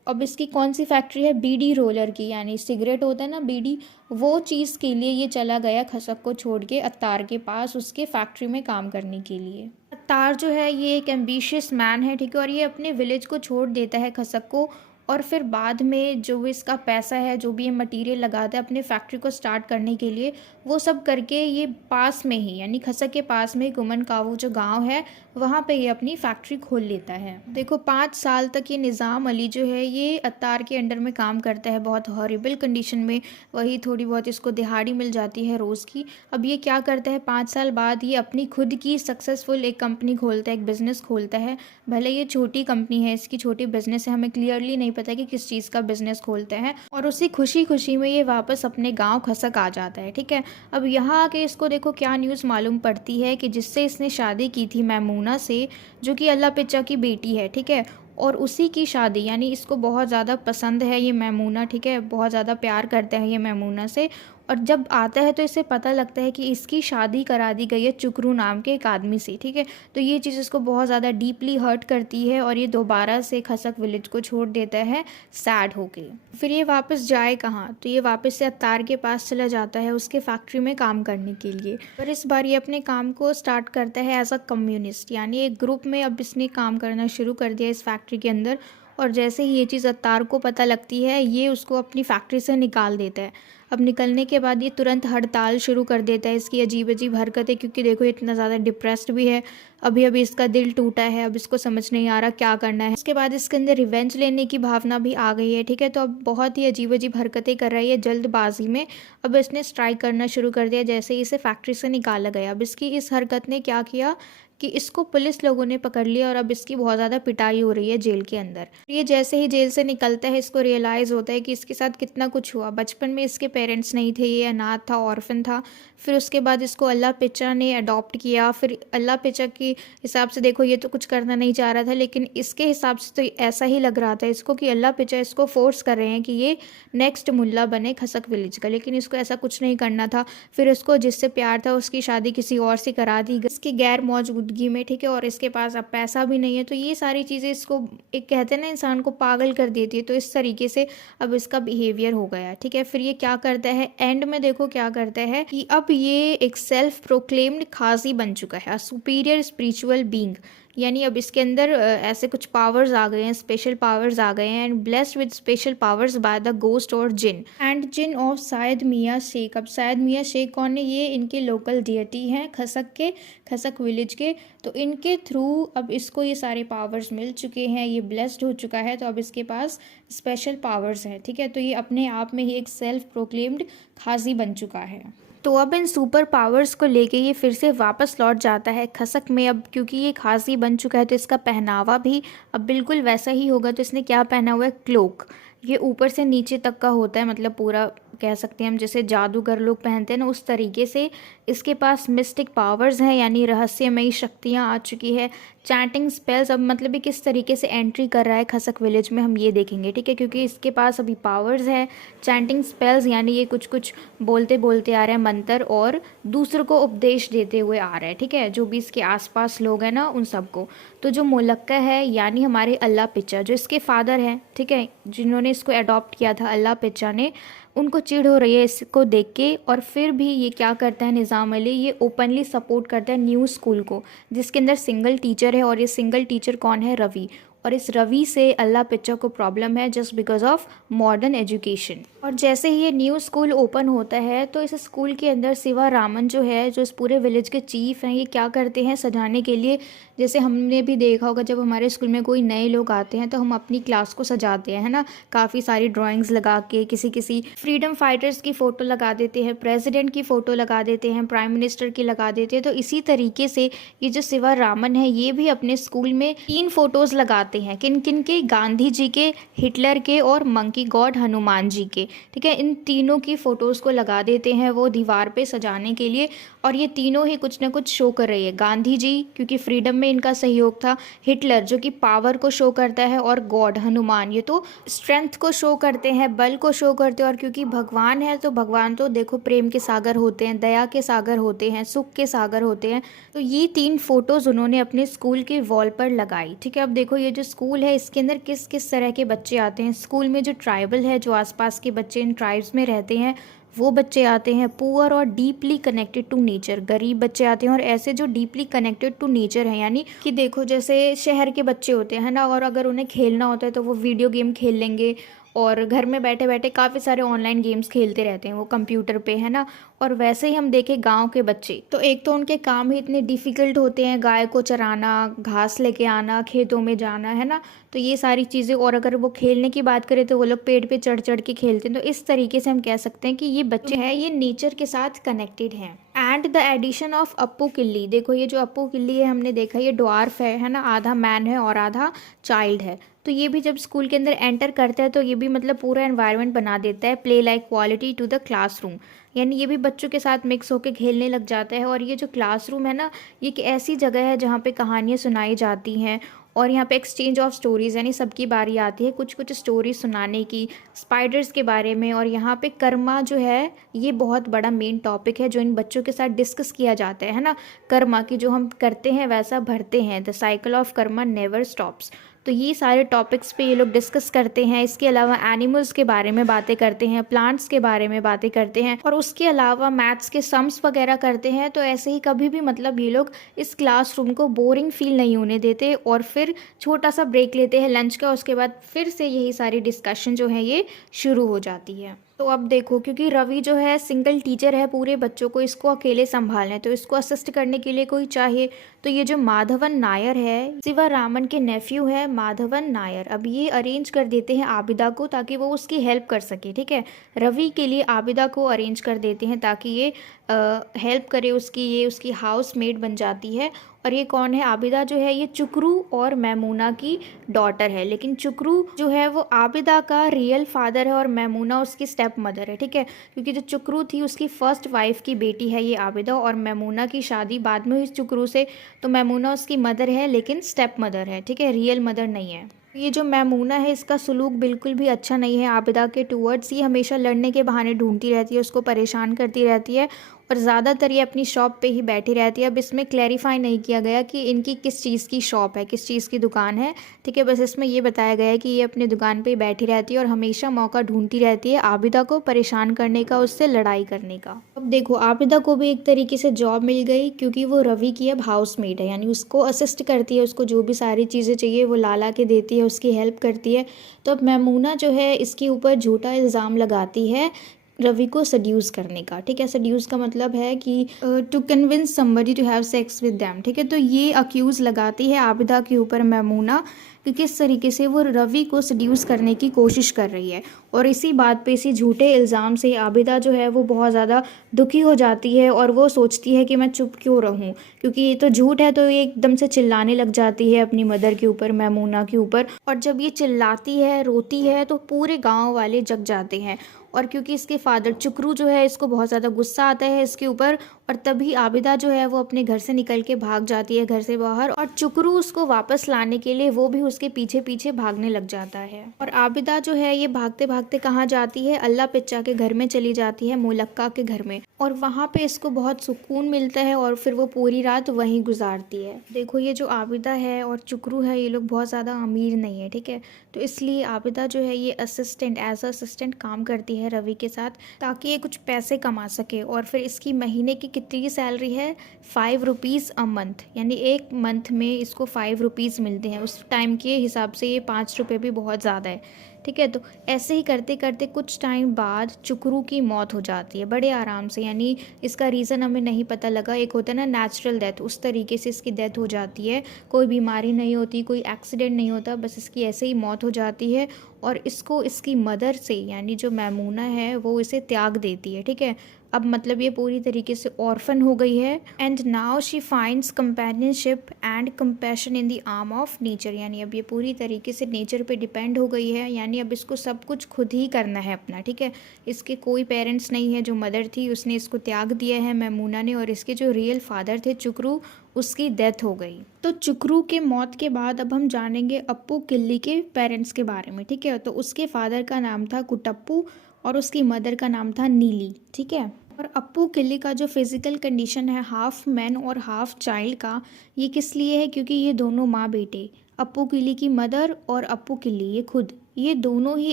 अब इसकी कौन सी फैक्ट्री है, बीड़ी रोलर की, यानी सिगरेट होता है ना बीड़ी, वो चीज़ के लिए ये चला गया खसक को छोड़ के अत्तार के पास उसके फैक्ट्री में काम करने के लिए। अत्तार जो है ये एक एम्बिशियस मैन है, ठीक है, और ये अपने विलेज को छोड़ देता है खसक को, और फिर बाद में जो इसका पैसा है, जो भी ये मटेरियल लगाता है अपने फैक्ट्री को स्टार्ट करने के लिए, वो सब करके ये पास में ही, यानी खसक के पास में गुमन कावू जो गांव है वहाँ पे ये अपनी फैक्ट्री खोल लेता है। देखो 5 साल तक ये निज़ाम अली जो है ये अत्तार के अंडर में काम करता है, बहुत हॉरिबल कंडीशन में, वही थोड़ी बहुत इसको दिहाड़ी मिल जाती है रोज़ की। अब ये क्या करता है, 5 साल बाद ये अपनी खुद की सक्सेसफुल एक कंपनी खोलता है, एक बिज़नेस खोलता है। भले ये छोटी कंपनी है, इसकी छोटी बिज़नेस है, हमें क्लियरली नहीं पता कि किस चीज़ का बिज़नेस खोलते हैं, और उसी खुशी खुशी में ये वापस अपने गाँव खसक आ जाता है, ठीक है। अब यहाँ आके इसको देखो क्या न्यूज़ मालूम पड़ती है कि जिससे इसने शादी की थी मैमूना से, जो कि अल्लाह पिच्चा की बेटी है, ठीक है, और उसी की शादी, यानी इसको बहुत ज़्यादा पसंद है ये मैमूना, ठीक है, बहुत ज़्यादा प्यार करता है ये मैमूना से, और जब आता है तो इसे पता लगता है कि इसकी शादी करा दी गई है चुकरू नाम के एक आदमी से, ठीक है। तो ये चीज़ इसको बहुत ज़्यादा डीपली हर्ट करती है और ये दोबारा से खसक विलेज को छोड़ देता है सैड होके। फिर ये वापस जाए कहाँ, तो ये वापस से अत्तार के पास चला जाता है उसके फैक्ट्री में काम करने के लिए। पर इस बार ये अपने काम को स्टार्ट करता है एज अ कम्युनिस्ट, यानी एक ग्रुप में अब इसने काम करना शुरू कर दिया इस फैक्ट्री के अंदर। और जैसे ही ये चीज़ अत्तार को पता लगती है ये उसको अपनी फैक्ट्री से निकाल देता है। अब निकलने के बाद ये तुरंत हड़ताल शुरू कर देता है, इसकी अजीब अजीब हरकतें, क्योंकि देखो इतना ज़्यादा डिप्रेस्ड भी है, अभी अभी इसका दिल टूटा है, अब इसको समझ नहीं आ रहा क्या करना है। उसके बाद इसके अंदर रिवेंज लेने की भावना भी आ गई है, ठीक है। तो अब बहुत ही अजीब अजीब हरकतें कर रही है जल्दबाजी में। अब इसने स्ट्राइक करना शुरू कर दिया जैसे ही इसे फैक्ट्री से निकाला गया। अब इसकी इस हरकत ने क्या किया कि इसको पुलिस लोगों ने पकड़ लिया और अब इसकी बहुत ज़्यादा पिटाई हो रही है जेल के अंदर। ये जैसे ही जेल से निकलता है इसको रियलाइज़ होता है कि इसके साथ कितना कुछ हुआ। बचपन में इसके पेरेंट्स नहीं थे, ये अनाथ था, ऑर्फन था। फिर उसके बाद इसको अल्लाह पिचा ने अडॉप्ट किया। फिर अल्लाह पिचा के हिसाब से देखो ये तो कुछ करना नहीं चाह रहा था, लेकिन इसके हिसाब से तो ऐसा ही लग रहा था इसको कि अल्लाह पिचा इसको फोर्स कर रहे हैं कि ये नेक्स्ट मुल्ला बने खसक विलेज का, लेकिन इसको ऐसा कुछ नहीं करना था। फिर उसको जिससे प्यार था उसकी शादी किसी और से करा दी इसकी गैर मौजूदगी में, ठीक है। और इसके पास अब पैसा भी नहीं है, तो ये सारी चीज़ें इसको, एक कहते हैं ना इंसान को पागल कर देती है, तो इस तरीके से अब इसका बिहेवियर हो गया, ठीक है। फिर ये क्या करता है एंड में, देखो क्या करता है कि अब ये एक सेल्फ प्रोक्लेम्ड खाजी बन चुका है, सुपीरियर स्पिरिचुअल बीइंग। यानी अब इसके अंदर ऐसे कुछ पावर्स आ गए हैं, स्पेशल पावर्स आ गए हैं, and blessed with special powers by the ghost और जिन एंड जिन ऑफ शायद मियाँ शेख। अब शायद मियाँ शेख कौन है, ये इनके लोकल डियटी हैं खसक के, खसक विलेज के। तो इनके थ्रू अब इसको ये सारे पावर्स मिल चुके हैं, ये ब्लेस्ड हो चुका है, तो अब इसके पास स्पेशल पावर्स हैं, ठीक है। तो ये अपने आप में ही एक सेल्फ प्रोक्लेम्ड खाजी बन चुका है। तो अब इन सुपर पावर्स को लेके ये फिर से वापस लौट जाता है खसक में। अब क्योंकि ये खासी बन चुका है तो इसका पहनावा भी अब बिल्कुल वैसा ही होगा। तो इसने क्या पहना हुआ है, क्लोक। ये ऊपर से नीचे तक का होता है, मतलब पूरा कह सकते हैं हम जैसे जादूगर लोग पहनते हैं ना, उस तरीके से। इसके पास मिस्टिक पावर्स हैं, यानी रहस्यमयी शक्तियाँ आ चुकी है। चैंटिंग स्पेल्स, अब मतलब ये किस तरीके से एंट्री कर रहा है खसक विलेज में हम ये देखेंगे, ठीक है। क्योंकि इसके पास अभी पावर्स है चैंटिंग स्पेल्स, यानी ये कुछ कुछ बोलते बोलते आ रहे हैं मंत्र और दूसरों को उपदेश देते हुए आ रहा है, ठीक है। जो भी इसके आसपास लोग हैं ना उन सबको। तो जो मुलक्का है यानी हमारे अल्लाह पिचा जो इसके फादर हैं, ठीक है, जिन्होंने इसको अडॉप्ट किया था अल्लाह पिचा ने, उनको चिढ़ हो रही है इसको देख के। और फिर भी ये क्या करता है निज़ाम अली, ये ओपनली सपोर्ट करता है न्यू स्कूल को जिसके अंदर सिंगल टीचर है। और ये सिंगल टीचर कौन है, रवि। और इस रवि से अल्लाह पिक्चर को प्रॉब्लम है just because of modern education. और जैसे ही ये न्यू स्कूल ओपन होता है तो इस स्कूल के अंदर शिवा रामन जो है, जो इस पूरे विलेज के चीफ हैं, ये क्या करते हैं सजाने के लिए, जैसे हमने भी देखा होगा जब हमारे स्कूल में कोई नए लोग आते हैं तो हम अपनी क्लास को सजाते हैं, है ना, काफ़ी सारी ड्राइंग्स लगा के, किसी किसी फ्रीडम फाइटर्स की फ़ोटो लगा देते हैं, प्रेसिडेंट की फ़ोटो लगा देते हैं, प्राइम मिनिस्टर की लगा देते हैं। तो इसी तरीके से ये जो शिवा रामन है ये भी अपने स्कूल में 3 फोटोज़ लगाते हैं। किन किन के, गांधी जी के, हिटलर के और मंकी गॉड हनुमान जी के, ठीक है। इन तीनों की फ़ोटोज़ को लगा देते हैं वो दीवार पे सजाने के लिए। और ये तीनों ही कुछ ना कुछ शो कर रही है। गांधी जी क्योंकि फ्रीडम में इनका सहयोग था, हिटलर जो कि पावर को शो करता है, और गॉड हनुमान ये तो स्ट्रेंथ को शो करते हैं, बल को शो करते हैं। और क्योंकि भगवान है तो भगवान तो देखो प्रेम के सागर होते हैं, दया के सागर होते हैं, सुख के सागर होते हैं। तो ये 3 फोटोज़ उन्होंने अपने स्कूल के वॉल पर लगाई, ठीक है। अब देखो ये जो स्कूल है इसके अंदर किस किस तरह के बच्चे आते हैं। स्कूल में जो ट्राइबल है, जो आसपास के बच्चे इन ट्राइब्स में रहते हैं वो बच्चे आते हैं। पुअर और डीपली कनेक्टेड टू नेचर, गरीब बच्चे आते हैं। और ऐसे जो डीपली कनेक्टेड टू नेचर है, यानी कि देखो जैसे शहर के बच्चे होते हैं ना, और अगर उन्हें खेलना होता है तो वो वीडियो गेम खेल लेंगे, और घर में बैठे बैठे काफ़ी सारे ऑनलाइन गेम्स खेलते रहते हैं वो कंप्यूटर पे, है ना। और वैसे ही हम देखें गांव के बच्चे, तो एक तो उनके काम ही इतने डिफ़िकल्ट होते हैं, गाय को चराना, घास लेके आना, खेतों में जाना, है ना। तो ये सारी चीज़ें, और अगर वो खेलने की बात करें तो वो लोग पेड़ पे चढ़ चढ़ के खेलते हैं। तो इस तरीके से हम कह सकते हैं कि ये बच्चे हैं ये नेचर के साथ कनेक्टेड हैं। And the addition of Appu Kili, देखो ये जो अप्पू किल्ली है हमने देखा ये ड्वार्फ है ना, आधा मैन है और आधा चाइल्ड है। तो तो ये भी जब स्कूल के अंदर एंटर करता है तो ये भी मतलब पूरा एनवायरनमेंट बना देता है, play like quality to the classroom, यानी ये भी बच्चों के साथ मिक्स होकर खेलने लग जाता है। और ये जो क्लासरूम है ना, ये एक ऐसी जगह है जहाँ पे कहानियाँ सुनाई जाती हैं और यहाँ पे एक्सचेंज ऑफ स्टोरीज़, यानी सबकी बारी आती है कुछ कुछ स्टोरी सुनाने की स्पाइडर्स के बारे में। और यहाँ पे कर्मा जो है ये बहुत बड़ा मेन टॉपिक है जो इन बच्चों के साथ डिस्कस किया जाता है ना। कर्मा की जो हम करते हैं वैसा भरते हैं, the cycle of Karma never stops. तो ये सारे टॉपिक्स पे ये लोग डिस्कस करते हैं। इसके अलावा एनिमल्स के बारे में बातें करते हैं, प्लांट्स के बारे में बातें करते हैं और उसके अलावा मैथ्स के सम्स वगैरह करते हैं। तो ऐसे ही कभी भी मतलब ये लोग इस क्लासरूम को बोरिंग फील नहीं होने देते और फिर छोटा सा ब्रेक लेते हैं लंच का, उसके बाद फिर से यही सारी डिस्कशन जो है ये शुरू हो जाती है। तो अब देखो, क्योंकि रवि जो है सिंगल टीचर है पूरे बच्चों को, इसको अकेले संभालना है, तो इसको असिस्ट करने के लिए कोई चाहिए। तो ये जो माधवन नायर है, शिवरामन के नेफ्यू है माधवन नायर, अब ये अरेंज कर देते हैं आबिदा को ताकि वो उसकी हेल्प कर सके। ठीक है, रवि के लिए आबिदा को अरेंज कर देते हैं ताकि ये हेल्प करे उसकी, ये उसकी हाउस मेड बन जाती है। और ये कौन है? आबिदा जो है ये चुकरू और मैमूना की डॉटर है, लेकिन चुकरू जो है वो आबिदा का रियल फादर है और मैमूना उसकी स्टेप मदर है। ठीक है, क्योंकि जो चुकरू थी उसकी फर्स्ट वाइफ की बेटी है ये आबिदा, और मैमूना की शादी बाद में हुई चुकरू से, तो मैमूना उसकी मदर है लेकिन स्टेप मदर है। ठीक है, रियल मदर नहीं है। ये जो मैमूना है इसका सलूक बिल्कुल भी अच्छा नहीं है आबिदा के टूवर्ड्स। ये हमेशा लड़ने के बहाने ढूंढती रहती है, उसको परेशान करती रहती है और ज़्यादातर ये अपनी शॉप पे ही बैठी रहती है। अब इसमें क्लैरिफाई नहीं किया गया कि इनकी किस चीज़ की शॉप है, किस चीज़ की दुकान है। ठीक है, बस इसमें ये बताया गया है कि ये अपनी दुकान पे ही बैठी रहती है और हमेशा मौका ढूंढती रहती है आबिदा को परेशान करने का, उससे लड़ाई करने का। अब देखो, आबिदा को भी एक तरीके से जॉब मिल गई क्योंकि वो रवि की अब हाउसमेट है, यानी उसको असिस्ट करती है, उसको जो भी सारी चीज़ें चाहिए वो ला के देती है, उसकी हेल्प करती है। तो अब मैमूना जो है इसके ऊपर झूठा इल्ज़ाम लगाती है रवि को सड्यूस करने का। ठीक है, सड्यूस का मतलब है कि to convince somebody to have sex with them. ठीक है, तो ये अक्यूज़ लगाती है आबिदा के ऊपर मैमूना कि किस तरीके से वो रवि को सड्यूस करने की कोशिश कर रही है। और इसी बात पे, इसी झूठे इल्ज़ाम से आबिदा जो है वो बहुत ज़्यादा दुखी हो जाती है और वो सोचती है कि मैं चुप क्यों रहूं, क्योंकि ये तो झूठ है। तो ये एकदम से चिल्लाने लग जाती है अपनी मदर के ऊपर, मैमूना के ऊपर। और जब ये चिल्लाती है, रोती है, तो पूरे गाँव वाले जग जाते हैं। और क्योंकि इसके फादर चुकरू जो है इसको बहुत ज़्यादा गुस्सा आता है इसके ऊपर, और तभी आबिदा जो है वो अपने घर से निकल के भाग जाती है घर से बाहर, और चुकरू उसको वापस लाने के लिए वो भी उसके पीछे पीछे भागने लग जाता है। और आबिदा जो है ये भागते भागते कहाँ जाती है? अल्लाह पिच्चा के घर में चली जाती है, मुलक्का के घर में, और वहाँ पे इसको बहुत सुकून मिलता है और फिर वो पूरी रात वहीं गुजारती है। देखो, ये जो आबिदा है और चुकरू है ये लोग बहुत ज़्यादा अमीर नहीं है। ठीक है, तो इसलिए आबिदा जो है ये असिस्टेंट, एज असिस्टेंट काम करती है रवि के साथ ताकि ये कुछ पैसे कमा सके। और फिर इसकी महीने की कितनी सैलरी है? 5 रुपीज़ अ मंथ, यानी एक मंथ में इसको 5 रुपीज़ मिलते हैं। उस टाइम के हिसाब से ये 5 रुपये भी बहुत ज़्यादा है। ठीक है, तो ऐसे ही करते करते कुछ टाइम बाद चुकरू की मौत हो जाती है बड़े आराम से, यानी इसका रीज़न हमें नहीं पता लगा। एक होता है ना नेचुरल डेथ, उस तरीके से इसकी डेथ हो जाती है। कोई बीमारी नहीं होती, कोई एक्सीडेंट नहीं होता, बस इसकी ऐसे ही मौत हो जाती है। और इसको इसकी मदर से, यानी जो मैमूना है वो इसे त्याग देती है। ठीक है, अब मतलब ये पूरी तरीके से ऑर्फन हो गई है। And now she finds companionship and compassion in the arm of nature, यानी अब ये पूरी तरीके से नेचर पे डिपेंड हो गई है, यानी अब इसको सब कुछ खुद ही करना है अपना। ठीक है, इसके कोई पेरेंट्स नहीं है, जो मदर थी उसने इसको त्याग दिया है मैमूना ने, और इसके जो रियल फादर थे चुकरू, उसकी डेथ हो गई। तो चुकरू के मौत के बाद अब हम जानेंगे अप्पू किल्ली के पेरेंट्स के बारे में। ठीक है, तो उसके फादर का नाम था कुटप्पू और उसकी मदर का नाम था नीली। ठीक है, और अप्पू किल्ली का जो फिज़िकल कंडीशन है हाफ मैन और हाफ चाइल्ड का, ये किस लिए है? क्योंकि ये दोनों माँ बेटे, अप्पू किल्ली की मदर और अप्पू किल्ली ये खुद, ये दोनों ही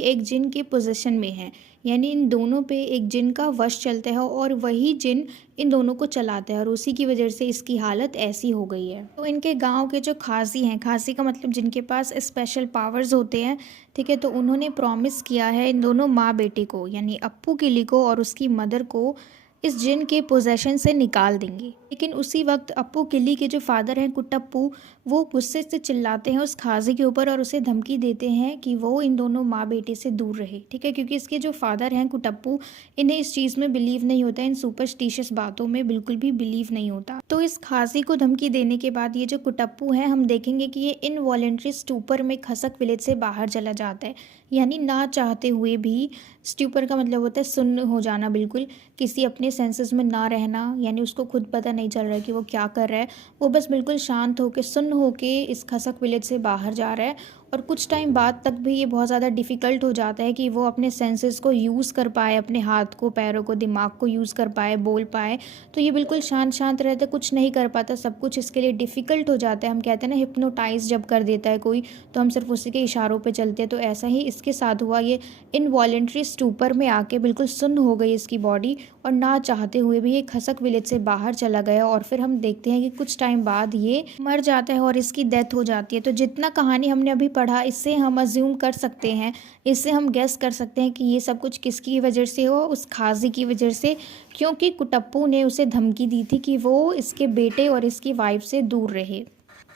एक जिन के पोजीशन में हैं, यानी इन दोनों पे एक जिन का वश चलता है और वही जिन इन दोनों को चलाता है, और उसी की वजह से इसकी हालत ऐसी हो गई है। तो इनके गांव के जो खासी हैं, खासी का मतलब जिनके पास स्पेशल पावर्स होते हैं, ठीक है, तो उन्होंने प्रॉमिस किया है इन दोनों माँ बेटे को, यानी अप्पू किल्ली को और उसकी मदर को, इस जिन के पोजेशन से निकाल देंगे। लेकिन उसी वक्त अप्पू किल्ली के जो फादर हैं कुट्टप्पू, वो गुस्से से चिल्लाते हैं उस खाजी के ऊपर और उसे धमकी देते हैं कि वो इन दोनों माँ बेटे से दूर रहे। ठीक है, क्योंकि इसके जो फादर हैं कुट्टप्पू, इन्हें इस चीज़ में बिलीव नहीं होता, इन सुपरस्टिशियस बातों में बिल्कुल भी बिलीव नहीं होता। तो इस खाजी को धमकी देने के बाद ये जो कुट्टप्पू है, हम देखेंगे कि ये इनवॉलेंट्री स्टूपर में खसक विलेज से बाहर चला जाता है, यानी ना चाहते हुए भी। स्टूपर का मतलब होता है सुन्न हो जाना, बिल्कुल किसी अपने सेंसेस में ना रहना, यानी उसको खुद पता नहीं चल रहा है कि वो क्या कर रहा है। वो बस बिल्कुल शांत होकर सुन्न होके इस खसक विलेज से बाहर जा रहा है। और कुछ टाइम बाद तक भी ये बहुत ज़्यादा डिफ़िकल्ट हो जाता है कि वो अपने सेंसेस को यूज़ कर पाए, अपने हाथ को, पैरों को, दिमाग को यूज़ कर पाए, बोल पाए। तो ये बिल्कुल शांत शांत रहता, कुछ नहीं कर पाता, सब कुछ इसके लिए डिफ़िकल्ट हो जाता है। हम कहते हैं ना हिप्नोटाइज जब कर देता है कोई, तो हम सिर्फ उसी के इशारों पे चलते हैं। तो ऐसा ही इसके साथ हुआ, ये इनवॉलेंट्री स्टूपर में आके बिल्कुल सुन्न हो गई इसकी बॉडी, और ना चाहते हुए भी ये खसक विलेज से बाहर चला गया। और फिर हम देखते हैं कि कुछ टाइम बाद ये मर जाता है और इसकी डेथ हो जाती है। तो जितना कहानी हमने अभी पढ़ा, इससे हम अज्यूम कर सकते हैं, इससे हम गेस कर सकते हैं कि ये सब कुछ किसकी वजह से हो, उस खाजी की वजह से, क्योंकि कुट्टप्पू ने उसे धमकी दी थी कि वो इसके बेटे और इसकी वाइफ से दूर रहे।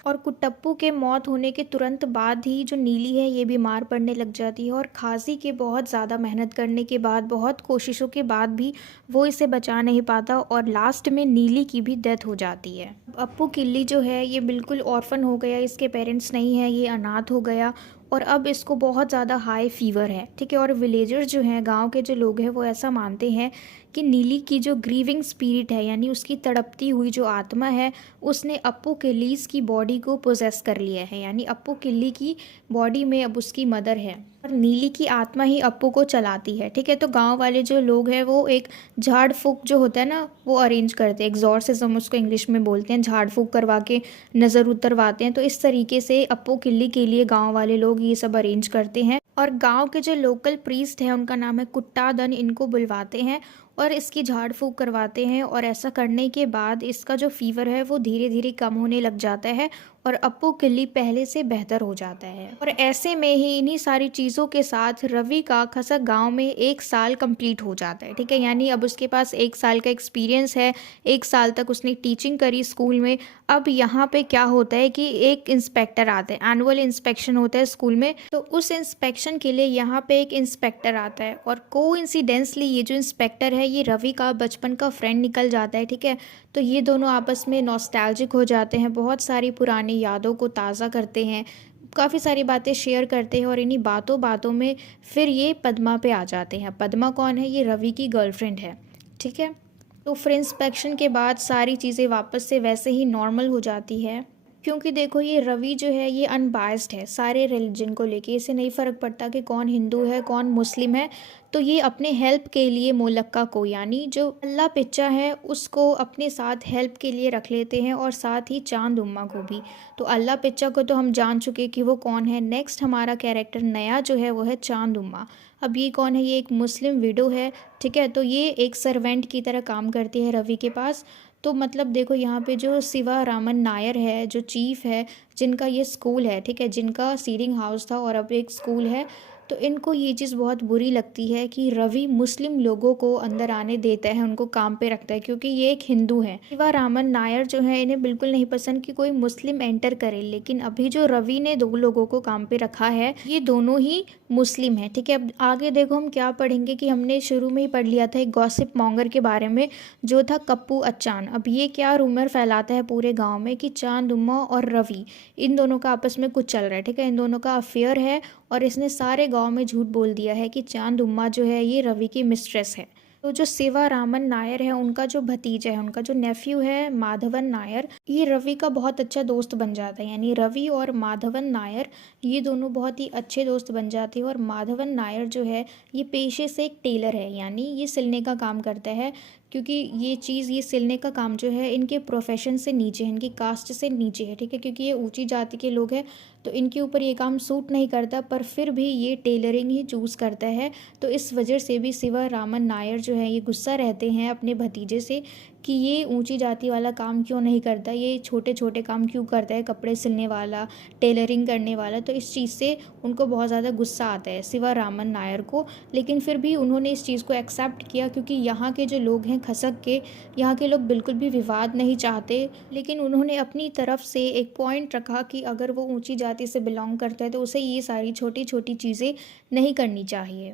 और कुट्टप्पू के मौत होने के तुरंत बाद ही जो नीली है ये बीमार पड़ने लग जाती है, और खाजी के बहुत ज़्यादा मेहनत करने के बाद, बहुत कोशिशों के बाद भी वो इसे बचा नहीं पाता, और लास्ट में नीली की भी डेथ हो जाती है। अप्पू किल्ली जो है ये बिल्कुल ऑर्फन हो गया, इसके पेरेंट्स नहीं है, ये अनाथ हो गया, और अब इसको बहुत ज़्यादा हाई फीवर है। ठीक है, और विलेजर्स जो हैं, गांव के जो लोग हैं, वो ऐसा मानते हैं कि नीली की जो ग्रीविंग स्पिरिट है, यानी उसकी तड़पती हुई जो आत्मा है, उसने अप्पू किल्लीस की बॉडी को पोजेस कर लिया है, यानी अप्पू किल्ली की बॉडी में अब उसकी मदर है, और नीली की आत्मा ही अप्पू को चलाती है। ठीक है, तो गांव वाले जो लोग हैं वो एक झाड़ फूक जो होता है ना, वो अरेंज करते हैं, एग्जॉर्सिज्म उसको इंग्लिश में बोलते हैं, झाड़ फूक करवा के नज़र उतरवाते हैं। तो इस तरीके से अप्पू किल्ली के लिए गाँव वाले लोग ये सब अरेंज करते हैं, और गांव के जो लोकल प्रीस्ट हैं, उनका नाम है कुट्टादन, इनको बुलवाते हैं और इसकी झाड़ फूक करवाते हैं। और ऐसा करने के बाद इसका जो फीवर है वो धीरे धीरे कम होने लग जाता है, और अप्पू किल्ली पहले से बेहतर हो जाता है। और ऐसे में ही इन्हीं सारी चीज़ों के साथ रवि का खसक गांव में 1 साल कंप्लीट हो जाता है। ठीक है, यानी अब उसके पास 1 साल का एक्सपीरियंस है, 1 साल तक उसने टीचिंग करी स्कूल में। अब यहाँ पे क्या होता है कि एक इंस्पेक्टर आता है, एनुअल इंस्पेक्शन होता है स्कूल में, तो उस इंस्पेक्शन के लिए यहाँ पे एक इंस्पेक्टर आता है, और कोइंसिडेंसली ये जो इंस्पेक्टर है ये रवि का बचपन का फ्रेंड निकल जाता है। ठीक है, तो ये दोनों आपस में नॉस्टैल्जिक हो जाते हैं, बहुत सारी पुरानी यादों को ताज़ा करते हैं, काफ़ी सारी बातें शेयर करते हैं, और इन्हीं बातों बातों में फिर ये पद्मा पे आ जाते हैं। पद्मा कौन है? ये रवि की गर्लफ्रेंड है। ठीक है, तो फिर इंस्पेक्शन के बाद सारी चीज़ें वापस से वैसे ही नॉर्मल हो जाती है, क्योंकि देखो ये रवि जो है ये अनबायस्ड है सारे रिलीजन को लेके, इसे नहीं फ़र्क पड़ता कि कौन हिंदू है कौन मुस्लिम है। तो ये अपने हेल्प के लिए मोलक्का को, यानी जो अल्लाह पिच्चा है, उसको अपने साथ हेल्प के लिए रख लेते हैं, और साथ ही चांद उम्मा को भी। तो अल्लाह पिच्चा को तो हम जान चुके कि वो कौन है। नेक्स्ट हमारा कैरेक्टर नया जो है वो है चांद उम्मा। अब ये कौन है? ये एक मुस्लिम विडो है। ठीक है, तो ये एक सर्वेंट की तरह काम करती है रवि के पास। तो मतलब देखो यहाँ पे जो शिवा रामन नायर है, जो चीफ है, जिनका ये स्कूल है, ठीक है, जिनका सीडिंग हाउस था और अब एक स्कूल है, तो इनको ये चीज़ बहुत बुरी लगती है कि रवि मुस्लिम लोगों को अंदर आने देता है, उनको काम पे रखता है, क्योंकि ये एक हिंदू है। शिवा रामन नायर जो है, इन्हें बिल्कुल नहीं पसंद कि कोई मुस्लिम एंटर करे, लेकिन अभी जो रवि ने 2 लोगों को काम पे रखा है, ये दोनों ही मुस्लिम है। ठीक है, अब आगे देखो हम क्या पढ़ेंगे कि हमने शुरू में ही पढ़ लिया था एक गॉसिप मॉन्गर के बारे में, जो था कप्पू अच्चान। अब ये क्या रूमर फैलाता है पूरे गाँव में कि चांद उम्मा और रवि, इन दोनों का आपस में कुछ चल रहा है। ठीक है, इन दोनों का अफेयर है, और इसने सारे गांव में झूठ बोल दिया है कि चांद उम्मा जो है ये रवि की मिस्ट्रेस है। तो जो शिवा रामन नायर है, उनका जो भतीजा है, उनका जो नेफ्यू है माधवन नायर, ये रवि का बहुत अच्छा दोस्त बन जाता है। यानी रवि और माधवन नायर ये दोनों बहुत ही अच्छे दोस्त बन जाते हैं। और माधवन नायर जो है ये पेशे से एक टेलर है, यानी ये सिलने का काम करता है, क्योंकि ये चीज़, ये सिलने का काम जो है इनके प्रोफेशन से नीचे है, इनकी कास्ट से नीचे है। ठीक है, क्योंकि ये ऊंची जाति के लोग हैं, तो इनके ऊपर ये काम सूट नहीं करता, पर फिर भी ये टेलरिंग ही चूज़ करता है। तो इस वजह से भी शिवा रामन नायर जो है ये गुस्सा रहते हैं अपने भतीजे से कि ये ऊंची जाति वाला काम क्यों नहीं करता, ये छोटे छोटे काम क्यों करता है, कपड़े सिलने वाला, टेलरिंग करने वाला। तो इस चीज़ से उनको बहुत ज़्यादा गुस्सा आता है शिवारामन नायर को। लेकिन फिर भी उन्होंने इस चीज़ को एक्सेप्ट किया, क्योंकि यहाँ के जो लोग हैं खसक के, यहाँ के लोग बिल्कुल भी विवाद नहीं चाहते। लेकिन उन्होंने अपनी तरफ से एक पॉइंट रखा कि अगर वो ऊंची जाति से बिलोंग करता है तो उसे ये सारी छोटी छोटी चीज़ें नहीं करनी चाहिए।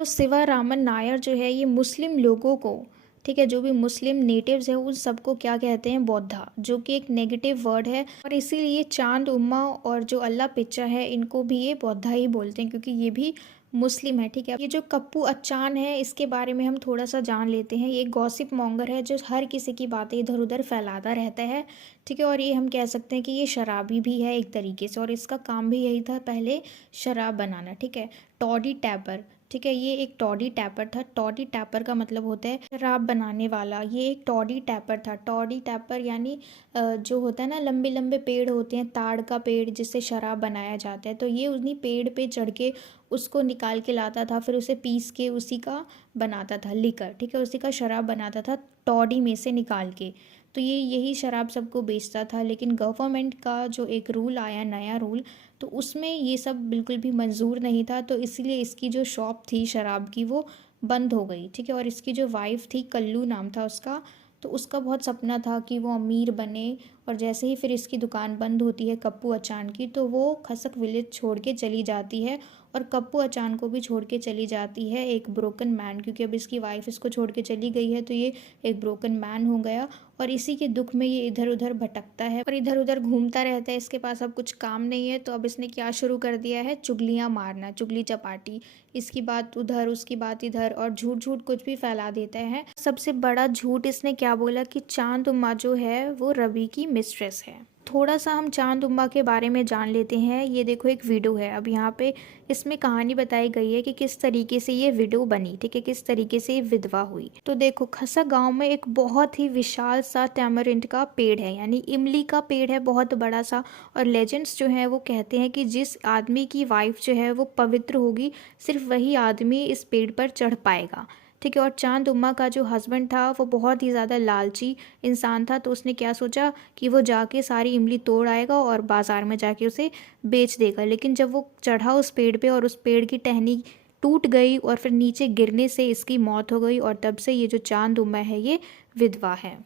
तो शिवारामन नायर जो है ये मुस्लिम लोगों को, ठीक है, जो भी मुस्लिम नेटिव्स है उन सबको क्या कहते हैं, बौद्धा, जो कि एक नेगेटिव वर्ड है। और इसीलिए चांद उम्मा और जो अल्लाह पिच्चा है इनको भी ये बौद्धा ही बोलते हैं, क्योंकि ये भी मुस्लिम है। ठीक है, ये जो कप्पू अचान है इसके बारे में हम थोड़ा सा जान लेते हैं। ये एक गॉसिप मॉन्गर है जो हर किसी की बातें इधर उधर फैलाता रहता है। ठीक है, और ये हम कह सकते हैं कि ये शराबी भी है एक तरीके से, और इसका काम भी यही था पहले, शराब बनाना। ठीक है, टॉडी टैपर, ठीक है, ये एक टॉडी टैपर था। टॉडी टैपर का मतलब होता है शराब बनाने वाला। ये एक टॉडी टैपर था। टॉडी टैपर यानी जो होता है ना, लंबे लंबे पेड़ होते हैं, ताड़ का पेड़ जिससे शराब बनाया जाता है, तो ये उन्हीं पेड़ पे चढ़ के उसको निकाल के लाता था, फिर उसे पीस के उसी का बनाता था लिकर। ठीक है, उसी का शराब बनाता था टॉडी में से निकाल के। तो ये यही शराब सबको बेचता था। लेकिन गवर्नमेंट का जो एक रूल आया, नया रूल, तो उसमें ये सब बिल्कुल भी मंजूर नहीं था। तो इसलिए इसकी जो शॉप थी शराब की वो बंद हो गई। ठीक है, और इसकी जो वाइफ थी, कल्लू नाम था उसका, तो उसका बहुत सपना था कि वो अमीर बने। और जैसे ही फिर इसकी दुकान बंद होती है कप्पू अचान की, तो वो खसक विलेज छोड़ के चली जाती है, और कप्पू अचान को भी छोड़ के चली जाती है एक ब्रोकन मैन, क्योंकि अब इसकी वाइफ इसको छोड़ के चली गई है तो ये एक ब्रोकन मैन हो गया। और इसी के दुख में ये इधर उधर भटकता है और इधर उधर घूमता रहता है। इसके पास अब कुछ काम नहीं है, तो अब इसने क्या शुरू कर दिया है, चुगलियाँ मारना, चुगली चपाटी, इसकी बात उधर उसकी बात इधर, और झूठ झूठ कुछ भी फैला देता है। सबसे बड़ा झूठ इसने क्या बोला कि चांद उम्मा जो है वो रवि की मिस्ट्रेस है। थोड़ा सा हम चांद उम्मा के बारे में जान लेते हैं। ये देखो एक विडो है, अब यहाँ पे इसमें कहानी बताई गई है कि किस तरीके से ये विडो बनी। ठीक है, किस तरीके से ये विधवा हुई। तो देखो, खसक गांव में एक बहुत ही विशाल सा टैमरिंड का पेड़ है, यानी इमली का पेड़ है, बहुत बड़ा सा। और लेजेंड्स जो हैं वो कहते हैं कि जिस आदमी की वाइफ जो है वो पवित्र होगी, सिर्फ वही आदमी इस पेड़ पर चढ़ पाएगा। ठीक है, और चांद उम्मा का जो हस्बैंड था वो बहुत ही ज़्यादा लालची इंसान था, तो उसने क्या सोचा कि वो जाके सारी इमली तोड़ आएगा और बाज़ार में जाके उसे बेच देगा। लेकिन जब वो चढ़ा उस पेड़ पे और उस पेड़ की टहनी टूट गई और फिर नीचे गिरने से इसकी मौत हो गई, और तब से ये जो चांद उम्मा है ये विधवा है।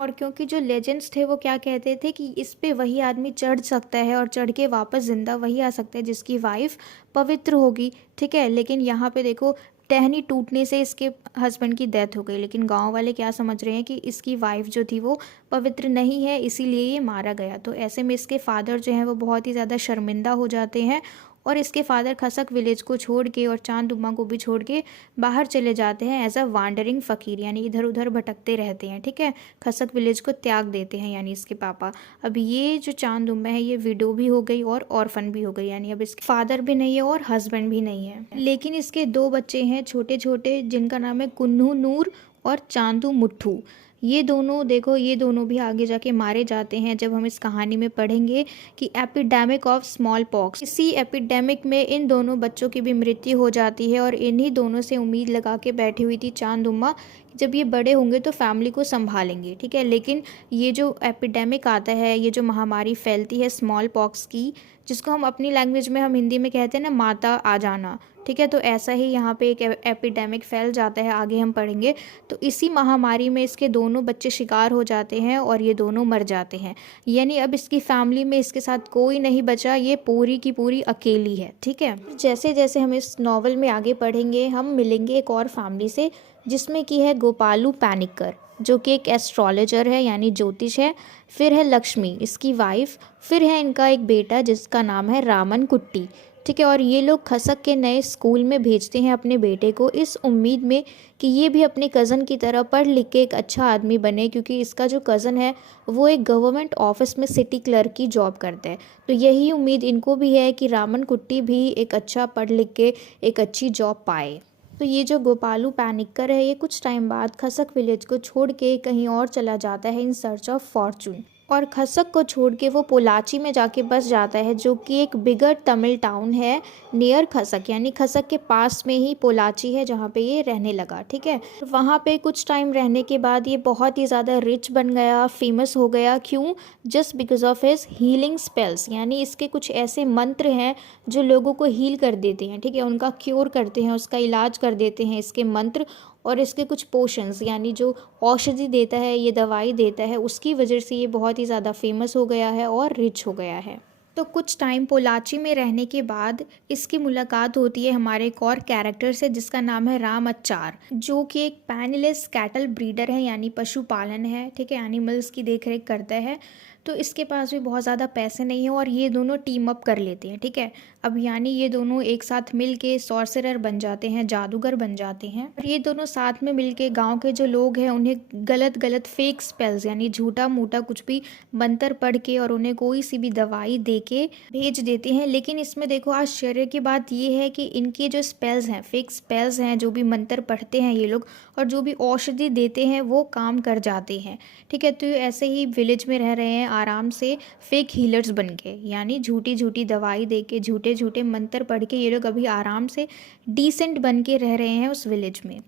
और क्योंकि जो लेजेंड्स थे वो क्या कहते थे कि इस पे वही आदमी चढ़ सकता है और चढ़ के वापस ज़िंदा वही आ सकता है जिसकी वाइफ पवित्र होगी। ठीक है, लेकिन यहाँ पे देखो, टहनी टूटने से इसके हस्बैंड की डेथ हो गई, लेकिन गांव वाले क्या समझ रहे हैं कि इसकी वाइफ जो थी वो पवित्र नहीं है, इसीलिए ये मारा गया। तो ऐसे में इसके फादर जो हैं वो बहुत ही ज़्यादा शर्मिंदा हो जाते हैं, और इसके फादर खसक विलेज को छोड़ के और चांद उम्मा को भी छोड़ के बाहर चले जाते हैं एज अ वांडरिंग फ़कीर, यानी इधर उधर भटकते रहते हैं। ठीक है, खसक विलेज को त्याग देते हैं यानी इसके पापा। अब ये जो चांद उम्मा है ये विडो भी हो गई और ऑर्फन भी हो गई, यानी अब इसके फादर भी नहीं है और हस्बैंड भी नहीं है। लेकिन इसके दो बच्चे हैं छोटे छोटे, जिनका नाम है कुन्नू नूर और चांदू मुट्ठू। ये दोनों देखो, ये दोनों भी आगे जाके मारे जाते हैं। जब हम इस कहानी में पढ़ेंगे कि एपिडेमिक ऑफ स्मॉल पॉक्स, इसी एपिडेमिक में इन दोनों बच्चों की भी मृत्यु हो जाती है। और इन्हीं दोनों से उम्मीद लगा के बैठी हुई थी चांद उम्मा, जब ये बड़े होंगे तो फैमिली को संभालेंगे। ठीक है, लेकिन ये जो एपिडेमिक आता है, ये जो महामारी फैलती है स्मॉल पॉक्स की, जिसको हम अपनी लैंग्वेज में, हम हिंदी में कहते हैं ना, माता आ जाना। ठीक है, तो ऐसा ही यहाँ पे एक एपिडेमिक फैल जाता है, आगे हम पढ़ेंगे। तो इसी महामारी में इसके दोनों बच्चे शिकार हो जाते हैं और ये दोनों मर जाते हैं, यानी अब इसकी फैमिली में इसके साथ कोई नहीं बचा, ये पूरी की पूरी अकेली है। ठीक है, जैसे जैसे हम इस नॉवल में आगे पढ़ेंगे हम मिलेंगे एक और फैमिली से, जिसमें की है गोपालू पैनिकर, जो कि एक एस्ट्रोलॉजर है यानी ज्योतिष है। फिर है लक्ष्मी, इसकी वाइफ। फिर है इनका एक बेटा जिसका नाम है रामन कुट्टी। ठीक है, और ये लोग खसक के नए स्कूल में भेजते हैं अपने बेटे को, इस उम्मीद में कि ये भी अपने कज़न की तरह पढ़ लिख के एक अच्छा आदमी बने, क्योंकि इसका जो कज़न है वो एक गवर्नमेंट ऑफिस में सिटी क्लर्क की जॉब करता है। तो यही उम्मीद इनको भी है कि रामन कुट्टी भी एक अच्छा पढ़ लिख के एक अच्छी जॉब पाए। तो ये जो गोपालू पैनिकर है ये कुछ टाइम बाद खसक विलेज को छोड़ के कहीं और चला जाता है इन सर्च ऑफ फॉर्चून। और खसक को छोड़ के वो पोलाची में जाके बस जाता है, जो कि एक बिगर तमिल टाउन है नियर खसक, यानी खसक के पास में ही पोलाची है जहाँ पे ये रहने लगा। ठीक है, वहाँ पे कुछ टाइम रहने के बाद ये बहुत ही ज़्यादा रिच बन गया, फेमस हो गया। क्यों? Just because of his healing spells, यानी इसके कुछ ऐसे मंत्र हैं जो लोगों को हील कर देते हैं। ठीक है, उनका क्योर करते हैं, उसका इलाज कर देते हैं इसके मंत्र। और इसके कुछ पोशंस, यानी जो औषधि देता है, ये दवाई देता है, उसकी वजह से ये बहुत ही ज़्यादा फेमस हो गया है और रिच हो गया है। तो कुछ टाइम पोलाची में रहने के बाद इसकी मुलाकात होती है हमारे एक और कैरेक्टर से, जिसका नाम है राम अच्चार, जो कि एक पैनलेस कैटल ब्रीडर है, यानी पशुपालन है। ठीक है, एनिमल्स की देखरेख करता है। तो इसके पास भी बहुत ज़्यादा पैसे नहीं है और ये दोनों टीम अप कर लेते हैं। ठीक है, अब यानी ये दोनों एक साथ मिल के सॉर्सरर बन जाते हैं, जादूगर बन जाते हैं। और ये दोनों साथ में मिल के गाँव के जो लोग हैं उन्हें गलत गलत फेक स्पेल्स, यानी झूठा मूठा कुछ भी मंत्र पढ़ के और उन्हें कोई सी भी दवाई दे के भेज देते हैं। लेकिन इसमें देखो आश्चर्य की बात ये है कि इनके जो स्पेल्स हैं, फेक स्पेल्स हैं, जो भी मंत्र पढ़ते हैं ये लोग और जो भी औषधि देते हैं वो काम कर जाते हैं। ठीक है, तो ये ऐसे ही विलेज में रह रहे हैं आराम से फेक हीलर्स बन के, यानी झूठी झूठी दवाई दे के, झूठे झूठे मंत्र पढ़ के ये लोग अभी आराम से डिसेंट बन के रह रहे हैं उस विलेज में।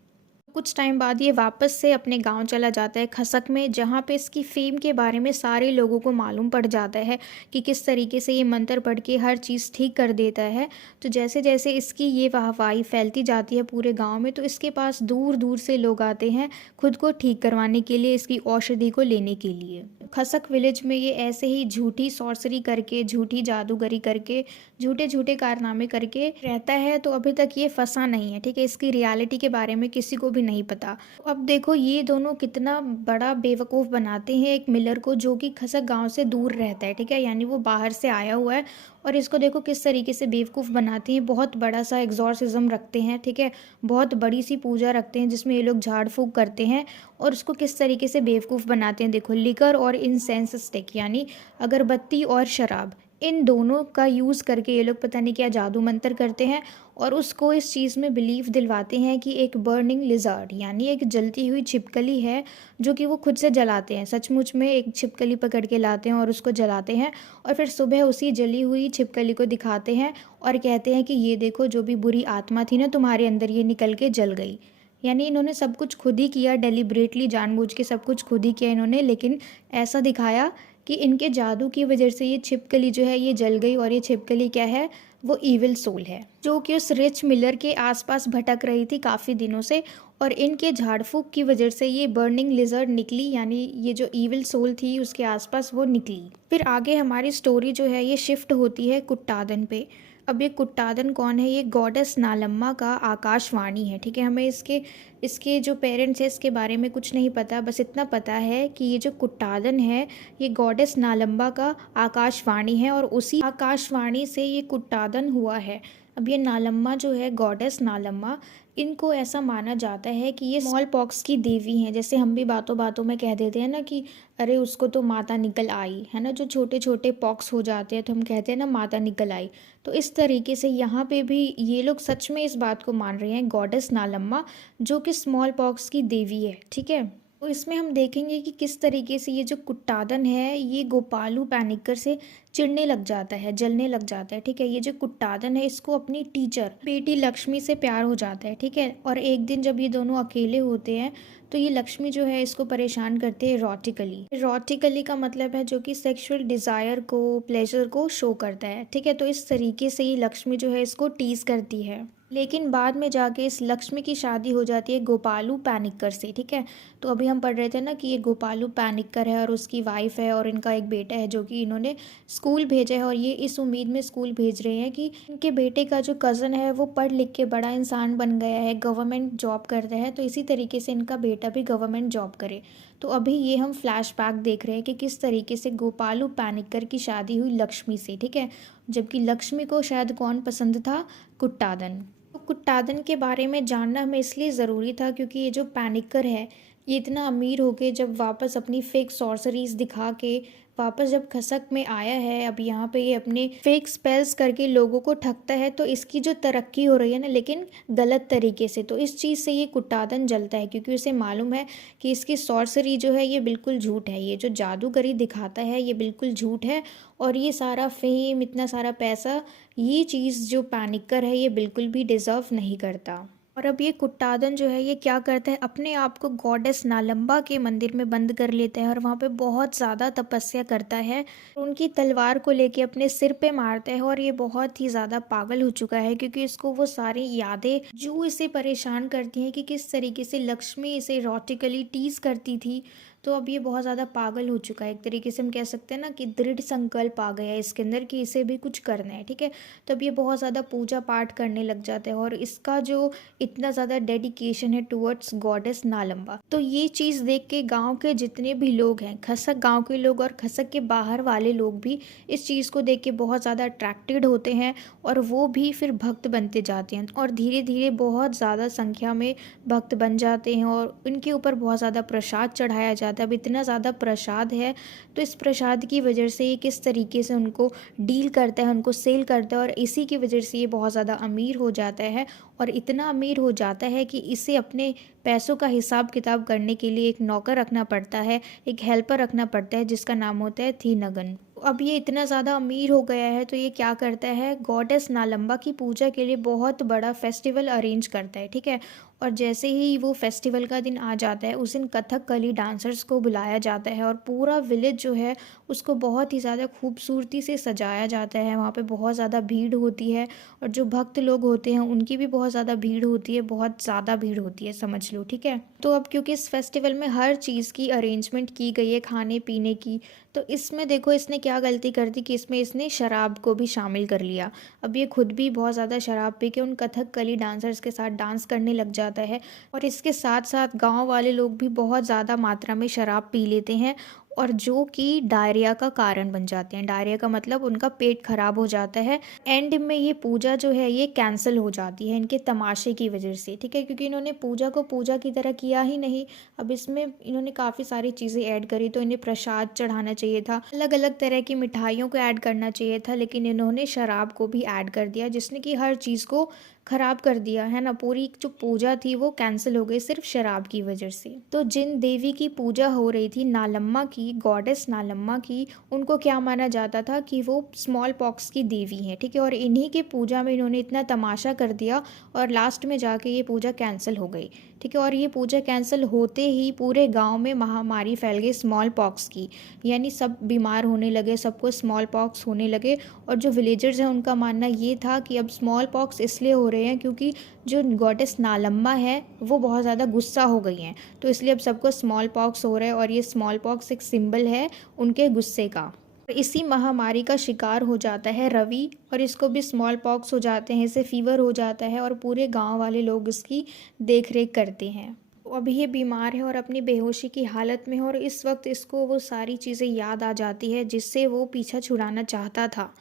कुछ टाइम बाद ये वापस से अपने गांव चला जाता है खसक में, जहाँ पे इसकी फेम के बारे में सारे लोगों को मालूम पड़ जाता है कि किस तरीके से ये मंत्र पढ़ के हर चीज़ ठीक कर देता है। तो जैसे जैसे इसकी ये वाहवाही फैलती जाती है पूरे गांव में, तो इसके पास दूर दूर से लोग आते हैं खुद को ठीक करवाने के लिए, इसकी औषधि को लेने के लिए। खसक विलेज में ये ऐसे ही झूठी सॉर्सरी करके, झूठी जादूगरी करके, झूठे झूठे कारनामे करके रहता है। तो अभी तक ये फंसा नहीं है। ठीक है, इसकी रियलिटी के बारे में किसी को भी नहीं पता। अब देखो ये दोनों कितना बड़ा बेवकूफ़ बनाते हैं एक मिलर को, जो कि खसक गांव से दूर रहता है। ठीक है, यानी वो बाहर से आया हुआ है और इसको देखो किस तरीके से बेवकूफ़ बनाते हैं। बहुत बड़ा सा एग्जॉर्सिज्म रखते हैं। ठीक है, बहुत बड़ी सी पूजा रखते हैं जिसमें ये लोग झाड़ फूक करते हैं और उसको किस तरीके से बेवकूफ़ बनाते हैं। देखो, लिकर और इंसेंस स्टिक, यानी अगरबत्ती और शराब, इन दोनों का यूज़ करके ये लोग पता नहीं क्या जादू मंत्र करते हैं और उसको इस चीज़ में बिलीव दिलवाते हैं कि एक बर्निंग लिजर्ड, यानी एक जलती हुई छिपकली है जो कि वो खुद से जलाते हैं। सचमुच में एक छिपकली पकड़ के लाते हैं और उसको जलाते हैं और फिर सुबह उसी जली हुई छिपकली को दिखाते हैं और कहते हैं कि ये देखो, जो भी बुरी आत्मा थी ना तुम्हारे अंदर, ये निकल के जल गई। यानी इन्होंने सब कुछ खुद ही किया, डेलिब्रेटली जानबूझ के सब कुछ खुद ही किया इन्होंने, लेकिन ऐसा दिखाया कि इनके जादू की वजह से ये छिपकली जो है ये जल गई। और ये छिपकली क्या है? वो ईविल सोल है, जो कि उस रिच मिलर के आसपास भटक रही थी काफ़ी दिनों से और इनके झाड़ फूक की वजह से ये बर्निंग लिजर्ड निकली, यानी ये जो ईविल सोल थी उसके आसपास वो निकली। फिर आगे हमारी स्टोरी जो है ये शिफ्ट होती है कुट्टादन पे। अब ये कुट्टादन कौन है? ये गॉडेस नालम्मा का आकाशवाणी है। ठीक है, हमें इसके इसके जो पेरेंट्स हैं इसके बारे में कुछ नहीं पता, बस इतना पता है कि ये जो कुट्टादन है ये गॉडेस नालम्बा का आकाशवाणी है और उसी आकाशवाणी से ये कुट्टादन हुआ है। अब ये नालम्मा जो है, गॉडेस नालम्मा, इनको ऐसा माना जाता है कि ये स्मॉल पॉक्स की देवी हैं। जैसे हम भी बातों बातों में कह देते हैं ना कि अरे उसको तो माता निकल आई है ना, जो छोटे छोटे पॉक्स हो जाते हैं तो हम कहते हैं ना माता निकल आई। तो इस तरीके से यहाँ पे भी ये लोग सच में इस बात को मान रहे हैं, गॉडेस नालम्मा जो कि स्मॉल पॉक्स की देवी है। ठीक है, तो इसमें हम देखेंगे कि किस तरीके से ये जो कुट्टादन है ये गोपालू पैनिकर से चिढ़ने लग जाता है, जलने लग जाता है। ठीक है, ये जो कुट्टादन है इसको अपनी टीचर बेटी लक्ष्मी से प्यार हो जाता है। ठीक है, और एक दिन जब ये दोनों अकेले होते हैं तो ये लक्ष्मी जो है इसको परेशान करते हैं इरोटिकली। इरोटिकली का मतलब है जो कि सेक्सुअल डिज़ायर को, प्लेजर को शो करता है। ठीक है, तो इस तरीके से ये लक्ष्मी जो है इसको टीज करती है। लेकिन बाद में जाके इस लक्ष्मी की शादी हो जाती है गोपालू पैनिकर से। ठीक है, तो अभी हम पढ़ रहे थे ना कि ये गोपालू पैनिकर है और उसकी वाइफ है और इनका एक बेटा है जो कि इन्होंने स्कूल भेजा है और ये इस उम्मीद में स्कूल भेज रहे हैं कि इनके बेटे का जो कज़न है वो पढ़ लिख के बड़ा इंसान बन गया है, गवर्नमेंट जॉब करता है, तो इसी तरीके से इनका बेटा भी गवर्नमेंट जॉब करे। तो अभी ये हम फ्लैशबैक देख रहे हैं कि किस तरीके से गोपालू पैनिकर की शादी हुई लक्ष्मी से। ठीक है, जबकि लक्ष्मी को शायद कौन पसंद था? कुट्टादन। तो कुट्टादन के बारे में जानना हमें इसलिए ज़रूरी था क्योंकि ये जो पैनिकर है ये इतना अमीर होके जब वापस अपनी फेक सॉर्सरीज दिखा के वापस जब खसक में आया है, अब यहाँ पे ये अपने फेक स्पेल्स करके लोगों को ठगता है, तो इसकी जो तरक्की हो रही है ना, लेकिन गलत तरीके से, तो इस चीज़ से ये कुटादन जलता है क्योंकि उसे मालूम है कि इसकी सॉर्सरी जो है ये बिल्कुल झूठ है, ये जो जादूगरी दिखाता है ये बिल्कुल झूठ है, और ये सारा फेम, इतना सारा पैसा, ये चीज़ जो पैनिकर है ये बिल्कुल भी डिज़र्व नहीं करता। और अब ये कुट्टादन जो है ये क्या करता है, अपने आप को गॉडेस नालंबा के मंदिर में बंद कर लेता है और वहाँ पे बहुत ज़्यादा तपस्या करता है। उनकी तलवार को लेके अपने सिर पे मारता है और ये बहुत ही ज़्यादा पागल हो चुका है क्योंकि इसको वो सारी यादें जो इसे परेशान करती हैं कि किस तरीके से लक्ष्मी इसे इरोटिकली टीज करती थी, तो अब ये बहुत ज़्यादा पागल हो चुका है। एक तरीके से हम कह सकते हैं ना कि दृढ़ संकल्प आ गया है इसके अंदर कि इसे भी कुछ करना है, ठीक है। तो अब ये बहुत ज़्यादा पूजा पाठ करने लग जाता है और इसका जो इतना ज़्यादा डेडिकेशन है टुवर्ड्स गॉडेस नालंबा, तो ये चीज़ देख के गांव के जितने भी लोग हैं, खसक गांव के लोग और खसक के बाहर वाले लोग भी इस चीज़ को देख के बहुत ज़्यादा अट्रैक्टेड होते हैं और वो भी फिर भक्त बनते जाते हैं और धीरे धीरे बहुत ज़्यादा संख्या में भक्त बन जाते हैं और उनके ऊपर बहुत ज़्यादा प्रसाद चढ़ाया जाता है। अब इतना ज़्यादा प्रसाद है, तो इस प्रसाद की वजह से ये किस तरीके से उनको डील करता है, उनको सेल करता है और इसी की वजह से ये बहुत ज़्यादा अमीर हो जाता है और इतना अमीर हो जाता है कि इसे अपने पैसों का हिसाब किताब करने के लिए एक नौकर रखना पड़ता है, एक हेल्पर रखना पड़ता है जिसका नाम होता है थीनगन। अब ये इतना ज़्यादा अमीर हो गया है तो ये क्या करता है, गॉडेस नालंबा की पूजा के लिए बहुत बड़ा फेस्टिवल अरेंज करता है, ठीक है। और जैसे ही वो फेस्टिवल का दिन आ जाता है, उस दिन कथकली डांसर्स को बुलाया जाता है और पूरा विलेज जो है उसको बहुत ही ज़्यादा खूबसूरती से सजाया जाता है। वहाँ पे बहुत ज़्यादा भीड़ होती है और जो भक्त लोग होते हैं उनकी भी बहुत ज़्यादा भीड़ होती है, बहुत ज़्यादा भीड़ होती है, समझ लो, ठीक है। तो अब क्योंकि इस फेस्टिवल में हर चीज़ की अरेंजमेंट की गई है खाने पीने की, तो इसमें देखो इसने क्या गलती कर दी कि इसमें इसने शराब को भी शामिल कर लिया। अब ये खुद भी बहुत ज़्यादा शराब पी के उन कथकली डांसर्स के साथ डांस करने लग जाता है और इसके साथ साथ गांव वाले लोग भी बहुत ज़्यादा मात्रा में शराब पी लेते हैं और जो कि डायरिया का कारण बन जाते हैं। डायरिया का मतलब उनका पेट खराब हो जाता है। एंड में ये पूजा जो है ये कैंसिल हो जाती है इनके तमाशे की वजह से, ठीक है, क्योंकि इन्होंने पूजा को पूजा की तरह किया ही नहीं। अब इसमें इन्होंने काफ़ी सारी चीज़ें ऐड करी, तो इन्हें प्रसाद चढ़ाना चाहिए था, अलग अलग तरह की मिठाइयों को ऐड करना चाहिए था, लेकिन इन्होंने शराब को भी ऐड कर दिया जिसने कि हर चीज़ को खराब कर दिया है ना। पूरी जो पूजा थी वो कैंसिल हो गई सिर्फ शराब की वजह से। तो जिन देवी की पूजा हो रही थी नालम्मा की, गॉडेस नालम्मा की, उनको क्या माना जाता था कि वो स्मॉल पॉक्स की देवी हैं, ठीक है। और इन्हीं की पूजा में इन्होंने इतना तमाशा कर दिया और लास्ट में जाके ये पूजा कैंसिल हो गई, ठीक है। और ये पूजा कैंसिल होते ही पूरे गांव में महामारी फैल गई स्मॉल पॉक्स की, यानी सब बीमार होने लगे, सबको स्मॉल पॉक्स होने लगे। और जो विलेजर्स हैं उनका मानना ये था कि अब स्मॉल पॉक्स इसलिए हो रहे हैं क्योंकि जो गॉडेस नालम्मा है वो बहुत ज़्यादा गुस्सा हो गई हैं, तो इसलिए अब सबको स्मॉल पॉक्स हो रहा है और ये स्मॉल पॉक्स एक सिंबल है उनके गुस्से का। इसी महामारी का शिकार हो जाता है रवि और इसको भी स्मॉल पॉक्स हो जाते हैं, इसे फीवर हो जाता है और पूरे गांव वाले लोग इसकी देख रेख करते हैं। अभी ये बीमार है और अपनी बेहोशी की हालत में है और इस वक्त इसको वो सारी चीज़ें याद आ जाती है जिससे वो पीछा छुड़ाना चाहता था,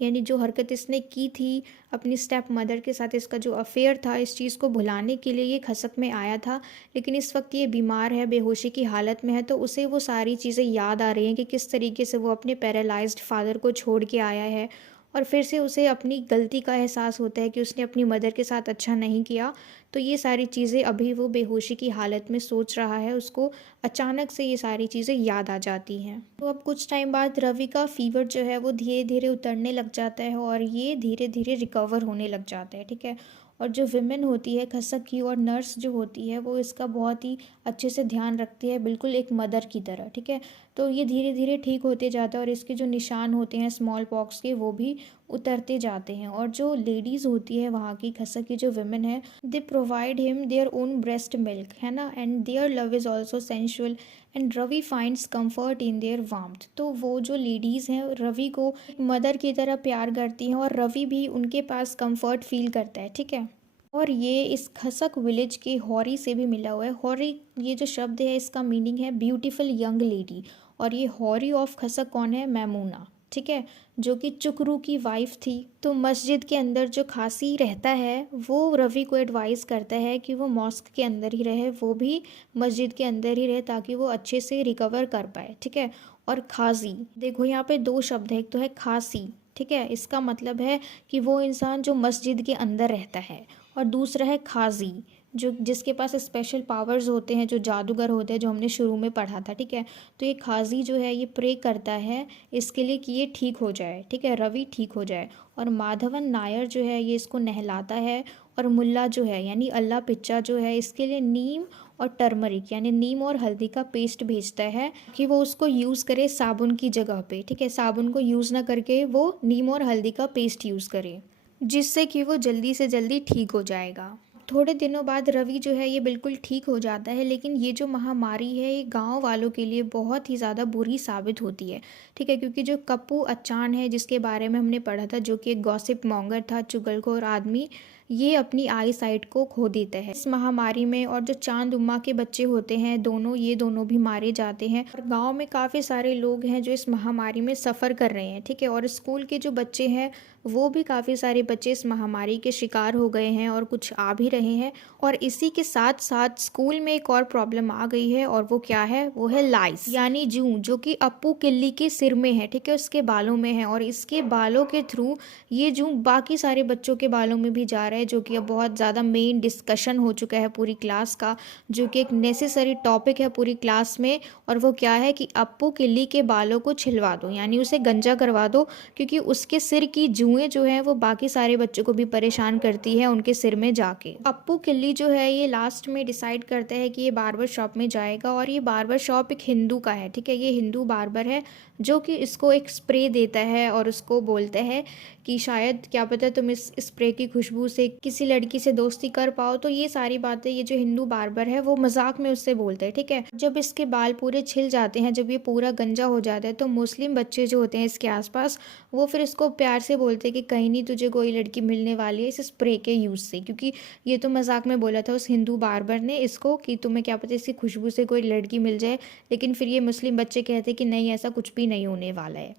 यानी जो हरकत इसने की थी अपनी स्टेप मदर के साथ, इसका जो अफेयर था, इस चीज़ को भुलाने के लिए ये खसक में आया था। लेकिन इस वक्त ये बीमार है, बेहोशी की हालत में है, तो उसे वो सारी चीज़ें याद आ रही हैं कि किस तरीके से वो अपने पैरालाइज्ड फादर को छोड़ के आया है और फिर से उसे अपनी गलती का एहसास होता है कि उसने अपनी मदर के साथ अच्छा नहीं किया। तो ये सारी चीज़ें अभी वो बेहोशी की हालत में सोच रहा है, उसको अचानक से ये सारी चीज़ें याद आ जाती हैं। तो अब कुछ टाइम बाद रवि का फीवर जो है वो धीरे धीरे उतरने लग जाता है और ये धीरे धीरे रिकवर होने लग जाता है, ठीक है। और जो विमेन होती है खसक की और नर्स जो होती है वो इसका बहुत ही अच्छे से ध्यान रखती है, बिल्कुल एक मदर की तरह, ठीक है। तो ये धीरे धीरे ठीक होते जाता है और इसके जो निशान होते हैं स्मॉल पॉक्स के वो भी उतरते जाते हैं। और जो लेडीज़ होती है वहाँ की खसक की जो विमेन है, they provide him their own breast milk, है ना, and their love is also sensual and Ravi finds comfort in their warmth. तो वो जो लेडीज़ हैं रवि को मदर की तरह प्यार करती हैं और रवि भी उनके पास कंफर्ट फील करता है, ठीक है। और ये इस खसक विलेज के हौरी से भी मिला हुआ है। हौरी ये जो शब्द है इसका मीनिंग है ब्यूटीफुल यंग लेडी, और ये हौरी ऑफ खसक कौन है, मैमूना, ठीक है, जो कि चुकरू की वाइफ थी। तो मस्जिद के अंदर जो खासी रहता है वो रवि को एडवाइस करता है कि वो मॉस्क के अंदर ही रहे, वो भी मस्जिद के अंदर ही रहे ताकि वो अच्छे से रिकवर कर पाए, ठीक है। और खाजी। देखो यहाँ पे दो शब्द है, एक तो है खासी, ठीक है, इसका मतलब है कि वो इंसान जो मस्जिद के अंदर रहता है, और दूसरा है खाजी, जो जिसके पास स्पेशल पावर्स होते हैं, जो जादूगर होते हैं, जो हमने शुरू में पढ़ा था, ठीक है। तो ये खाजी जो है ये प्रे करता है इसके लिए कि ये ठीक हो जाए, ठीक है, रवि ठीक हो जाए। और माधवन नायर जो है ये इसको नहलाता है। और मुल्ला जो है यानी अल्लाह पिच्चा जो है इसके लिए नीम और टर्मरिक यानी नीम और हल्दी का पेस्ट भेजता है कि वो उसको यूज़ करे साबुन की जगह पे, ठीक है, साबुन को यूज़ ना करके वो नीम और हल्दी का पेस्ट यूज़ करे, जिससे कि वो जल्दी से जल्दी ठीक हो जाएगा। थोड़े दिनों बाद रवि जो है ये बिल्कुल ठीक हो जाता है, लेकिन ये जो महामारी है ये गांव वालों के लिए बहुत ही ज़्यादा बुरी साबित होती है, ठीक है, क्योंकि जो कप्पू अचान है जिसके बारे में हमने पढ़ा था, जो कि एक गॉसिप मॉन्गर था, चुगलखोर आदमी, ये अपनी आई साइट को खो देता है इस महामारी में। और जो चांद उम्मा के बच्चे होते हैं दोनों, ये दोनों भी मारे जाते हैं। और गांव में काफ़ी सारे लोग हैं जो इस महामारी में सफ़र कर रहे हैं, ठीक है। और स्कूल के जो बच्चे हैं वो भी काफ़ी सारे बच्चे इस महामारी के शिकार हो गए हैं और कुछ आ भी रहे हैं। और इसी के साथ साथ स्कूल में एक और प्रॉब्लम आ गई है, और वो क्या है, वो है लाइस यानी जूं, जो कि अप्पू किल्ली के सिर में है, ठीक है, उसके बालों में है। और इसके बालों के थ्रू ये जूं बाकी सारे बच्चों के बालों में भी जा रहा है, जो कि अब बहुत ज़्यादा मेन डिस्कशन हो चुका है पूरी क्लास का, जो कि एक नेसेसरी टॉपिक है पूरी क्लास में। और वो क्या है कि अप्पू किल्ली के बालों को छिलवा दो, यानी उसे गंजा करवा दो, क्योंकि उसके सिर की जुएं जो है वो बाकी सारे बच्चों को भी परेशान करती है उनके सिर में जाके। अप्पू किल्ली जो है ये लास्ट में डिसाइड करता है कि ये बार्बर शॉप में जाएगा, और ये बार्बर शॉप एक हिंदू का है, ठीक है, ये हिंदू बार्बर है जो कि इसको एक स्प्रे देता है और उसको बोलता है कि शायद क्या पता तुम इस स्प्रे की खुशबू से किसी लड़की से दोस्ती कर पाओ। तो ये सारी बातें ये जो हिंदू बार्बर है वो मजाक में उससे बोलते हैं, ठीक है। जब इसके बाल पूरे छिल जाते हैं, जब ये पूरा गंजा हो जाता है, तो मुस्लिम बच्चे जो होते हैं इसके आसपास, वो फिर इसको प्यार से बोलते हैं कि कहीं नहीं तुझे कोई लड़की मिलने वाली है इस स्प्रे के यूज़ से, क्योंकि ये तो मजाक में बोला था उस हिंदू बार्बर ने इसको कि तुम्हें क्या पता इसकी खुशबू से कोई लड़की मिल जाए। लेकिन फिर ये मुस्लिम बच्चे कहते हैं कि नहीं, ऐसा कुछ भी नहीं होने वाला है।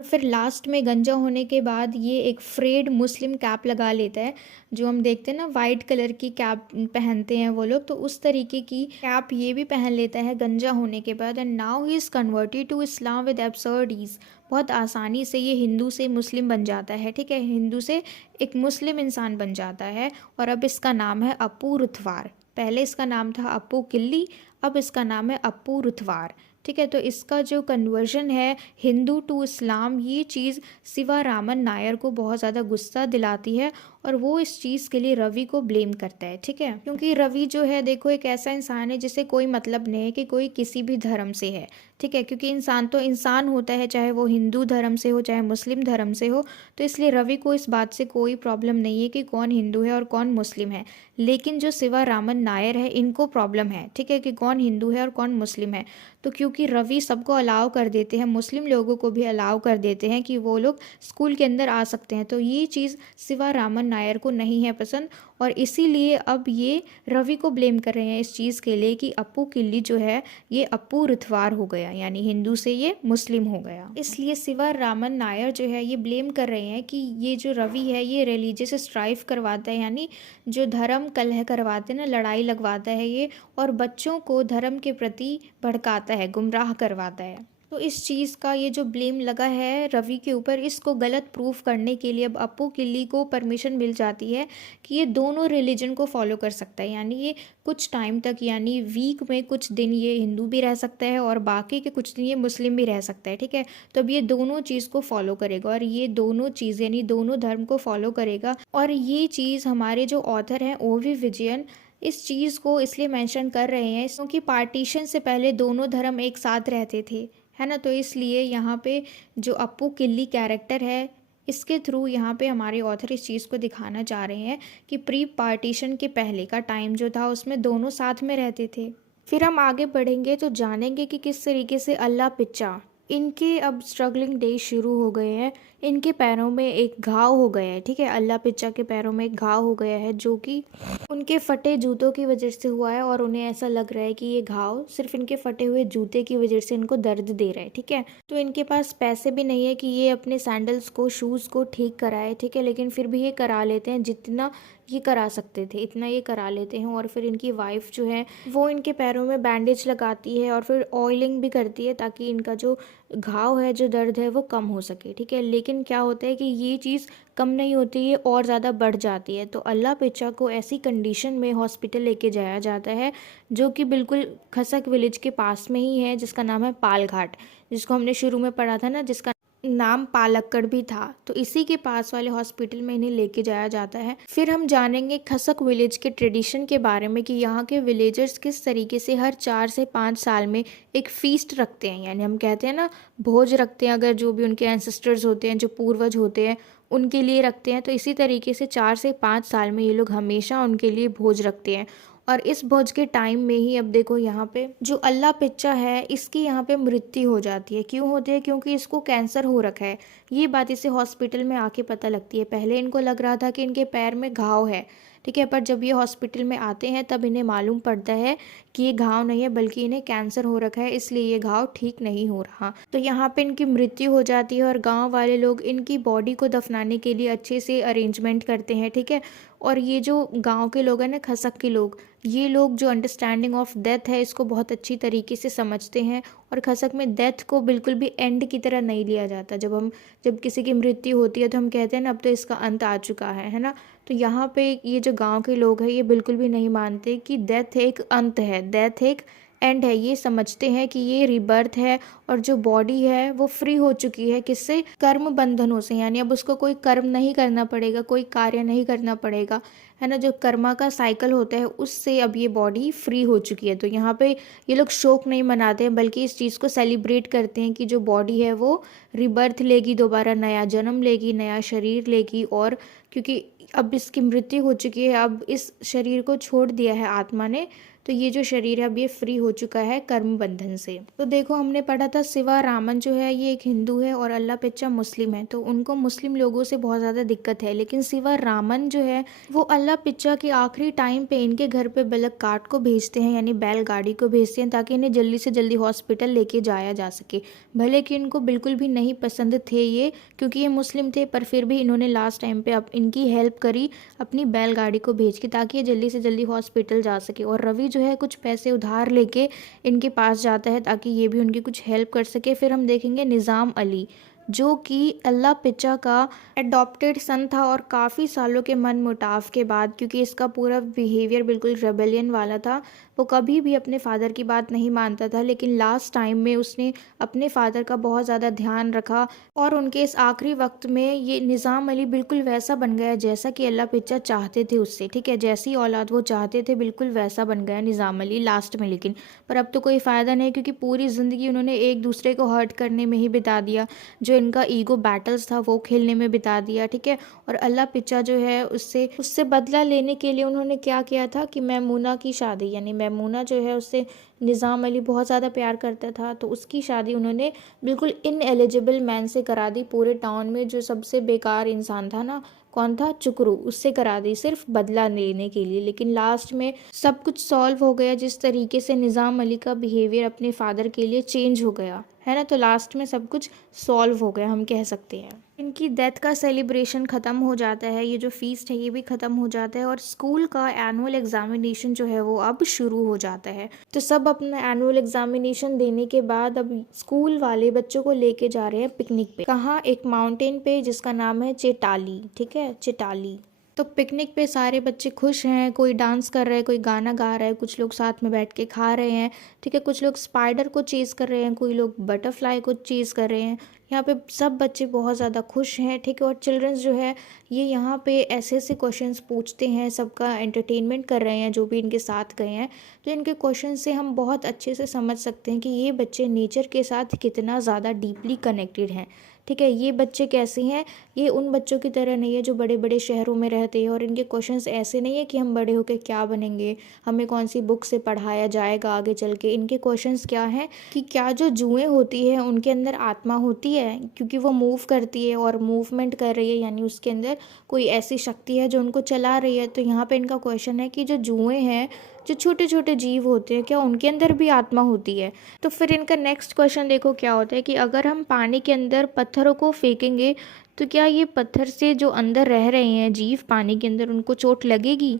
फिर लास्ट में गंजा होने के बाद ये एक फ्रेड मुस्लिम कैप लगा लेता है, जो हम देखते हैं ना वाइट कलर की कैप पहनते हैं वो लोग, तो उस तरीके की कैप ये भी पहन लेता है गंजा होने के बाद। And now he is converted to Islam with absurd ease. बहुत आसानी से ये हिंदू से मुस्लिम बन जाता है, ठीक है, हिंदू से एक मुस्लिम इंसान बन जाता है। और अब इसका नाम है अप्पू रुथवार। पहले इसका नाम था अप्पू किल्ली, अब इसका नाम है अप्पू रुथवार, ठीक है। तो इसका जो कन्वर्जन है हिंदू टू इस्लाम, ये चीज़ शिवारामन नायर को बहुत ज़्यादा गुस्सा दिलाती है, और वो इस चीज़ के लिए रवि को ब्लेम करता है, ठीक है। क्योंकि रवि जो है देखो एक ऐसा इंसान है जिसे कोई मतलब नहीं है कि कोई किसी भी धर्म से है, ठीक है, क्योंकि इंसान तो इंसान होता है, चाहे वो हिंदू धर्म से हो चाहे मुस्लिम धर्म से हो। तो इसलिए रवि को इस बात से कोई प्रॉब्लम नहीं है कि कौन हिंदू है और कौन मुस्लिम है। लेकिन जो शिवारामन नायर है इनको प्रॉब्लम है, ठीक है, कि कौन हिंदू है और कौन मुस्लिम है। तो क्योंकि रवि सबको अलाउ कर देते हैं, मुस्लिम लोगों को भी अलाउ कर देते हैं कि वो लोग स्कूल के अंदर आ सकते हैं, तो ये चीज़ शिवारामन नायर को नहीं है पसंद। और इसीलिए अब ये रवि को ब्लेम कर रहे हैं इस चीज़ के लिए कि अप्पू किल्ली जो है ये अप्पू रुथवार हो गया, यानी हिंदू से ये मुस्लिम हो गया। इसलिए शिवारामन नायर जो है ये ब्लेम कर रहे हैं कि ये जो रवि है ये रिलीजियस स्ट्राइफ करवाता है, यानी जो धर्म कलह करवाते हैं ना, लड़ाई लगवाता है ये, और बच्चों को धर्म के प्रति भड़काता है, गुमराह करवाता है। तो इस चीज़ का ये जो ब्लेम लगा है रवि के ऊपर, इसको गलत प्रूफ करने के लिए अब अप्पू किल्ली को परमिशन मिल जाती है कि ये दोनों रिलीजन को फॉलो कर सकता है, यानी ये कुछ टाइम तक, यानी वीक में कुछ दिन ये हिंदू भी रह सकता है और बाकी के कुछ दिन ये मुस्लिम भी रह सकता है, ठीक है। तो अब ये दोनों चीज़ को फॉलो करेगा, और ये दोनों चीज़ यानी दोनों धर्म को फॉलो करेगा। और ये चीज़ हमारे जो ऑथर हैं ओवी विजयन इस चीज़ को इसलिए मेंशन कर रहे हैं क्योंकि पार्टीशन से पहले दोनों धर्म एक साथ रहते थे, है ना। तो इसलिए यहाँ पे जो अप्पू किल्ली कैरेक्टर है इसके थ्रू यहाँ पे हमारे ऑथर इस चीज़ को दिखाना चाह रहे हैं कि प्री पार्टीशन के पहले का टाइम जो था उसमें दोनों साथ में रहते थे। फिर हम आगे बढ़ेंगे तो जानेंगे कि किस तरीके से अल्लाह पिच्चा इनके अब स्ट्रगलिंग डेज शुरू हो गए हैं। इनके पैरों में एक घाव हो गया है, ठीक है। अल्लाह पिच्चा के पैरों में एक घाव हो गया है जो कि उनके फटे जूतों की वजह से हुआ है, और उन्हें ऐसा लग रहा है कि ये घाव सिर्फ इनके फटे हुए जूते की वजह से इनको दर्द दे रहा है, ठीक है। तो इनके पास पैसे भी नहीं है कि ये अपने सैंडल्स को, शूज़ को ठीक कराए, ठीक है, लेकिन फिर भी ये करा लेते हैं। जितना ये करा सकते थे इतना ये करा लेते हैं। और फिर इनकी वाइफ जो है वो इनके पैरों में बैंडेज लगाती है और फिर ऑयलिंग भी करती है ताकि इनका जो घाव है, जो दर्द है, वो कम हो सके, ठीक है। लेकिन क्या होता है कि ये चीज़ कम नहीं होती, ये और ज़्यादा बढ़ जाती है। तो अल्लाह पिच्चा को ऐसी कंडीशन में हॉस्पिटल लेके जाया जाता है जो कि बिल्कुल खसक विलेज के पास में ही है, जिसका नाम है पालघाट, जिसको हमने शुरू में पढ़ा था ना, जिसका नाम पालक्कड़ भी था। तो इसी के पास वाले हॉस्पिटल में इन्हें लेके जाया जाता है। फिर हम जानेंगे खसक विलेज के ट्रेडिशन के बारे में कि यहाँ के विलेजर्स किस तरीके से हर 4 से 5 साल में एक फीस्ट रखते हैं, यानी हम कहते हैं ना भोज रखते हैं, अगर जो भी उनके एंसेस्टर्स होते हैं, जो पूर्वज होते हैं, उनके लिए रखते हैं। तो इसी तरीके से 4 से 5 साल में ये लोग हमेशा उनके लिए भोज रखते हैं। और इस भोज के टाइम में ही अब देखो यहाँ पे जो अल्लाह पिच्चा है इसकी यहाँ पे मृत्यु हो जाती है। क्यों होती है? क्योंकि इसको कैंसर हो रखा है। ये बात इसे हॉस्पिटल में आके पता लगती है। पहले इनको लग रहा था कि इनके पैर में घाव है, ठीक है, पर जब ये हॉस्पिटल में आते हैं तब इन्हें मालूम पड़ता है कि ये घाव नहीं है बल्कि इन्हें कैंसर हो रखा है, इसलिए ये घाव ठीक नहीं हो रहा। तो यहाँ पे इनकी मृत्यु हो जाती है और गांव वाले लोग इनकी बॉडी को दफनाने के लिए अच्छे से अरेंजमेंट करते हैं, ठीक है। और ये जो गांव के लोग हैं ना, खसक के लोग, ये लोग जो अंडरस्टैंडिंग ऑफ डेथ है इसको बहुत अच्छी तरीके से समझते हैं। और खसक में डेथ को बिल्कुल भी एंड की तरह नहीं लिया जाता। जब किसी की मृत्यु होती है तो हम कहते हैं ना अब तो इसका अंत आ चुका है ना। तो यहाँ पे ये जो गांव के लोग हैं ये बिल्कुल भी नहीं मानते कि डेथ एक अंत है, डेथ एक एंड है। ये समझते हैं कि ये रिबर्थ है और जो बॉडी है वो फ्री हो चुकी है किससे? कर्म बंधनों से, यानी अब उसको कोई कर्म नहीं करना पड़ेगा, कोई कार्य नहीं करना पड़ेगा, है ना। जो कर्मा का साइकिल होता है उससे अब ये बॉडी फ्री हो चुकी है। तो यहाँ पे ये लोग शोक नहीं मनाते हैं बल्कि इस चीज़ को सेलिब्रेट करते हैं कि जो बॉडी है वो रिबर्थ लेगी, दोबारा नया जन्म लेगी, नया शरीर लेगी। और क्योंकि अब इसकी मृत्यु हो चुकी है, अब इस शरीर को छोड़ दिया है आत्मा ने, तो ये जो शरीर है अब ये फ्री हो चुका है कर्म बंधन से। तो देखो हमने पढ़ा था शिवा रामन जो है ये एक हिंदू है और अल्लाह पिच्चा मुस्लिम है, तो उनको मुस्लिम लोगों से बहुत ज़्यादा दिक्कत है। लेकिन शिवा रामन जो है वो अल्लाह पिच्चा के आखिरी टाइम पे इनके घर पे बलक काट को भेजते हैं, यानी बैलगाड़ी को भेजते हैं ताकि इन्हें जल्दी से जल्दी हॉस्पिटल लेके जाया जा सके। भले कि इनको बिल्कुल भी नहीं पसंद थे ये, क्योंकि ये मुस्लिम थे, पर फिर भी इन्होंने लास्ट टाइम पे अब इनकी हेल्प करी अपनी बैलगाड़ी को भेज के ताकि ये जल्दी से जल्दी हॉस्पिटल जा सके। और रवि जो है कुछ पैसे उधार लेके इनके पास जाता है ताकि ये भी उनकी कुछ हेल्प कर सके। फिर हम देखेंगे निज़ाम अली जो कि अल्लाह पिच्चा का एडॉप्टेड सन था और काफ़ी सालों के मन मुटाव के बाद, क्योंकि इसका पूरा बिहेवियर बिल्कुल रेबेलियन वाला था, वो कभी भी अपने फादर की बात नहीं मानता था, लेकिन लास्ट टाइम में उसने अपने फादर का बहुत ज़्यादा ध्यान रखा और उनके इस आखिरी वक्त में ये निज़ाम अली बिल्कुल वैसा बन गया जैसा कि अल्लाह पिच्चा चाहते थे उससे, ठीक है। जैसी औलाद वो चाहते थे बिल्कुल वैसा बन गया निज़ाम अली लास्ट में। लेकिन पर अब तो कोई फ़ायदा नहीं, क्योंकि पूरी ज़िंदगी उन्होंने एक दूसरे को हर्ट करने में ही बिता दिया, जो इनका ईगो बैटल्स था वो खेलने में बिता दिया, ठीक है। और अल्लाह पिच्चा जो है उससे बदला लेने के लिए उन्होंने क्या किया था कि मैमूना की शादी, यानी मैमूना जो है उससे निज़ाम अली बहुत ज़्यादा प्यार करता था, तो उसकी शादी उन्होंने बिल्कुल इनएलिजिबल मैन से करा दी। पूरे टाउन में जो सबसे बेकार इंसान था ना, कौन था? चुकरू, उससे करा दी सिर्फ बदला लेने के लिए। लेकिन लास्ट में सब कुछ सॉल्व हो गया जिस तरीके से निज़ाम अली का बिहेवियर अपने फादर के लिए चेंज हो गया, है ना। तो लास्ट में सब कुछ सॉल्व हो गया हम कह सकते हैं। इनकी डेथ का सेलिब्रेशन ख़त्म हो जाता है, ये जो फीस्ट है ये भी ख़त्म हो जाता है और स्कूल का एनुअल एग्जामिनेशन जो है वो अब शुरू हो जाता है। तो सब अपना एनुअल एग्जामिनेशन देने के बाद अब स्कूल वाले बच्चों को लेके जा रहे हैं पिकनिक पे। कहाँ? एक माउंटेन पे जिसका नाम है चेटाली, ठीक है, चेटाली। तो पिकनिक पे सारे बच्चे खुश हैं, कोई डांस कर रहा है, कोई गाना गा रहा है, कुछ लोग साथ में बैठ के खा रहे हैं, ठीक है, कुछ लोग स्पाइडर को चेज कर रहे हैं, कोई लोग बटरफ्लाई को चेज कर रहे हैं। यहाँ पे सब बच्चे बहुत ज़्यादा खुश हैं, ठीक है। और चिल्ड्रंस जो है ये यहाँ पे ऐसे ऐसे क्वेश्चंस पूछते हैं, सबका एंटरटेनमेंट कर रहे हैं जो भी इनके साथ गए हैं। तो इनके क्वेश्चन से हम बहुत अच्छे से समझ सकते हैं कि ये बच्चे नेचर के साथ कितना ज़्यादा डीपली कनेक्टेड हैं, ठीक है। ये बच्चे कैसे हैं, ये उन बच्चों की तरह नहीं है जो बड़े बड़े शहरों में रहते हैं, और इनके क्वेश्चंस ऐसे नहीं है कि हम बड़े होकर क्या बनेंगे, हमें कौन सी बुक से पढ़ाया जाएगा आगे चल के। इनके क्वेश्चंस क्या हैं कि क्या जो जुएं होती है उनके अंदर आत्मा होती है, क्योंकि वो मूव करती है और मूवमेंट कर रही है, यानी उसके अंदर कोई ऐसी शक्ति है जो उनको चला रही है। तो यहाँ पे इनका क्वेश्चन है कि जो जुएं हैं, जो छोटे छोटे जीव होते हैं, क्या उनके अंदर भी आत्मा होती है। तो फिर इनका नेक्स्ट क्वेश्चन देखो क्या होता है कि अगर हम पानी के अंदर पत्थरों को फेंकेंगे तो क्या ये पत्थर से जो अंदर रह रहे हैं जीव पानी के अंदर, उनको चोट लगेगी।